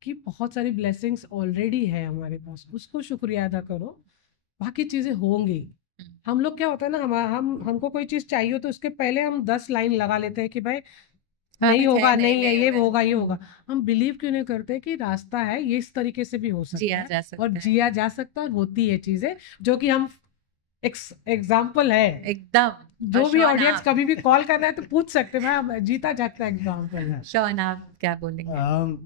कि बहुत सारी ब्लेसिंग्स ऑलरेडी है हमारे पास, उसको शुक्रिया अदा करो, बाकी चीजें होंगी। हम लोग क्या होता है ना, हमको कोई चीज चाहिए तो उसके पहले हम 10 लाइन लगा लेते हैं कि भाई हाँ, नहीं है होगा, नहीं, नहीं है, नहीं ये होगा, होगा, ये होगा। हम बिलीव क्यों नहीं करते कि रास्ता है, ये इस तरीके से भी हो सकता जिया है जा और सकता है। जिया जा सकता है, और होती है चीजें, जो कि हम एग्जाम्पल है। एकदम। जो और भी शॉन ऑडियंस आप, कभी भी कॉल करना है तो पूछ सकते हैं, मैं जीता जागता एग्जाम्पल है। शॉन आप क्या बोलेंगे?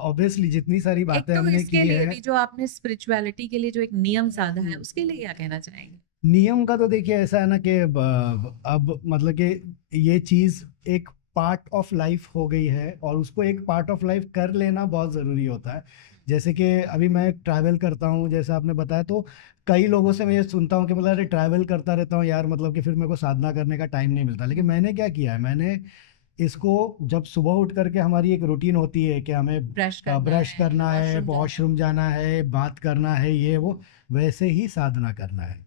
ऑब्वियसली जितनी सारी एक बातें तो हमने इसके की लिए है, भी जो आपने स्पिरिचुअलिटी के लिए जो एक नियम साधा है, उसके लिए क्या कहना चाहेंगे? नियम का तो देखिए ऐसा है ना कि अब मतलब कि ये चीज़ एक पार्ट ऑफ लाइफ हो गई है, और उसको एक पार्ट ऑफ लाइफ कर लेना बहुत ज़रूरी होता है। जैसे कि अभी मैं ट्रैवल करता हूँ, जैसे आपने बताया, तो कई लोगों से मैं ये सुनता हूँ कि मतलब अरे ट्रैवल करता रहता हूँ यार, मतलब कि फिर मेरे को साधना करने का टाइम नहीं मिलता। लेकिन मैंने क्या किया है, मैंने इसको, जब सुबह उठ करके हमारी एक रूटीन होती है कि हमें ब्रश ब्रश करना है, वॉशरूम वॉशरूम जाना है, बात करना है, ये वो, वैसे ही साधना करना है।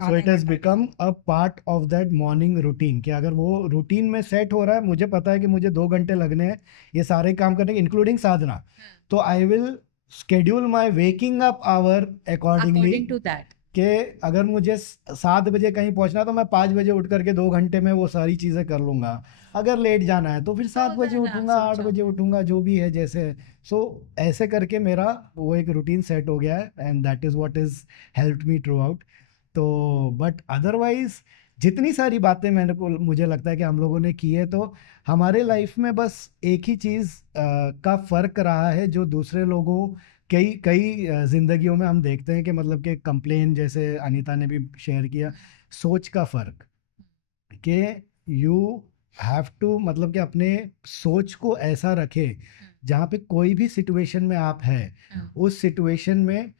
सो इट आधा हैज़ घंटा become a part of that morning routine, कि अगर वो रूटीन में सेट हो रहा है, मुझे पता है कि मुझे 2 घंटे लगने हैं ये सारे काम करने के, इंक्लूडिंग साधना, तो I will schedule my waking up hour accordingly, according to that. कि अगर मुझे 7 बजे कहीं पहुंचना है तो मैं 5 बजे उठ करके 2 घंटे में वो सारी चीज़ें कर लूँगा। अगर लेट जाना है तो फिर 7 बजे आराम उठूँगा, से 8 बजे उठूँगा, जो भी है जैसे। सो ऐसे करके मेरा वो एक रूटीन सेट हो गया है, and that is what is helped me through out. तो बट अदरवाइज जितनी सारी बातें मुझे लगता है कि हम लोगों ने की है, तो हमारे लाइफ में बस एक ही चीज़ का फ़र्क रहा है जो दूसरे लोगों कई कई जिंदगियों में हम देखते हैं कि मतलब कि कंप्लेन, जैसे अनीता ने भी शेयर किया, सोच का फर्क, कि यू हैव टू मतलब कि अपने सोच को ऐसा रखे जहाँ पे कोई भी सिचुएशन में आप है, उस सिचुएशन में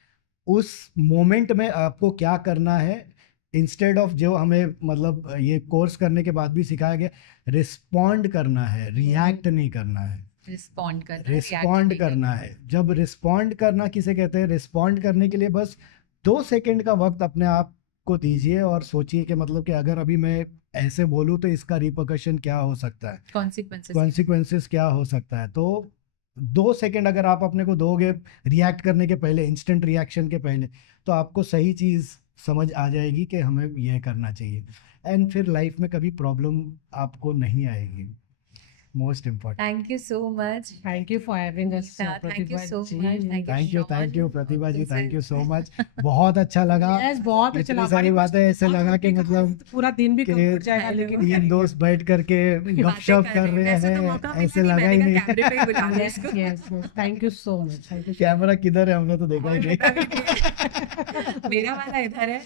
उस मोमेंट में आपको क्या करना है, इंस्टेड ऑफ जो हमें मतलब ये कोर्स करने के बाद भी सिखाया गया, रिस्पॉन्ड करना है, रिएक्ट नहीं करना है। रिस्पॉन्ड करना, react रिस्पॉन्ड नहीं करना है। जब रिस्पॉन्ड करना किसे कहते हैं, रिस्पॉन्ड करने के लिए बस 2 सेकंड का वक्त अपने आप को दीजिए और सोचिए कि मतलब कि अगर अभी मैं ऐसे बोलूँ तो इसका रिपरकशन क्या हो सकता है, कॉन्सिक्वेंसेस क्या हो सकता है। तो 2 सेकंड अगर आप अपने को दोगे रिएक्ट करने के पहले, इंस्टेंट रिएक्शन के पहले, तो आपको सही चीज़ समझ आ जाएगी कि हमें यह करना चाहिए, एंड फिर लाइफ में कभी प्रॉब्लम आपको नहीं आएगी। Most important. Thank you so much, thank you for having us thank you so Pratibha much, ji. Thank you Pratibha ji, thank you so much. बहुत अच्छा लगा। यस, बहुत अच्छा इतनी लगा। सारी बातें ऐसे लगा कि मतलब पूरा दिन भी कि कम हो जाएगा, लेकिन तीन दोस्त बैठ करके गपशप कर रहे हैं, ऐसे लगा ही नहीं। Yes yes, thank you so much, thank you. Camera किधर है, हमने तो देखा ही नहीं। मेरा वाला इधर है।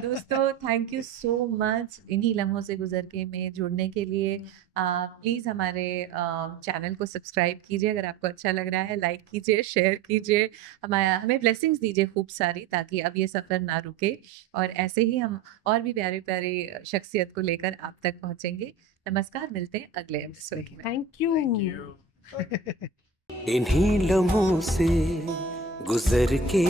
दोस्तों थैंक यू सो मच इन्हीं लम्हों से गुजर के में जुड़ने के लिए। प्लीज़ हमारे चैनल को सब्सक्राइब कीजिए, अगर आपको अच्छा लग रहा है लाइक कीजिए, शेयर कीजिए, हमें ब्लेसिंग्स दीजिए खूब सारी, ताकि अब ये सफ़र ना रुके और ऐसे ही हम और भी प्यारे प्यारे शख्सियत को लेकर आप तक पहुंचेंगे। नमस्कार, मिलते हैं अगले एपिसोड में। Thank you. इन्हीं लम्हों से गुजर के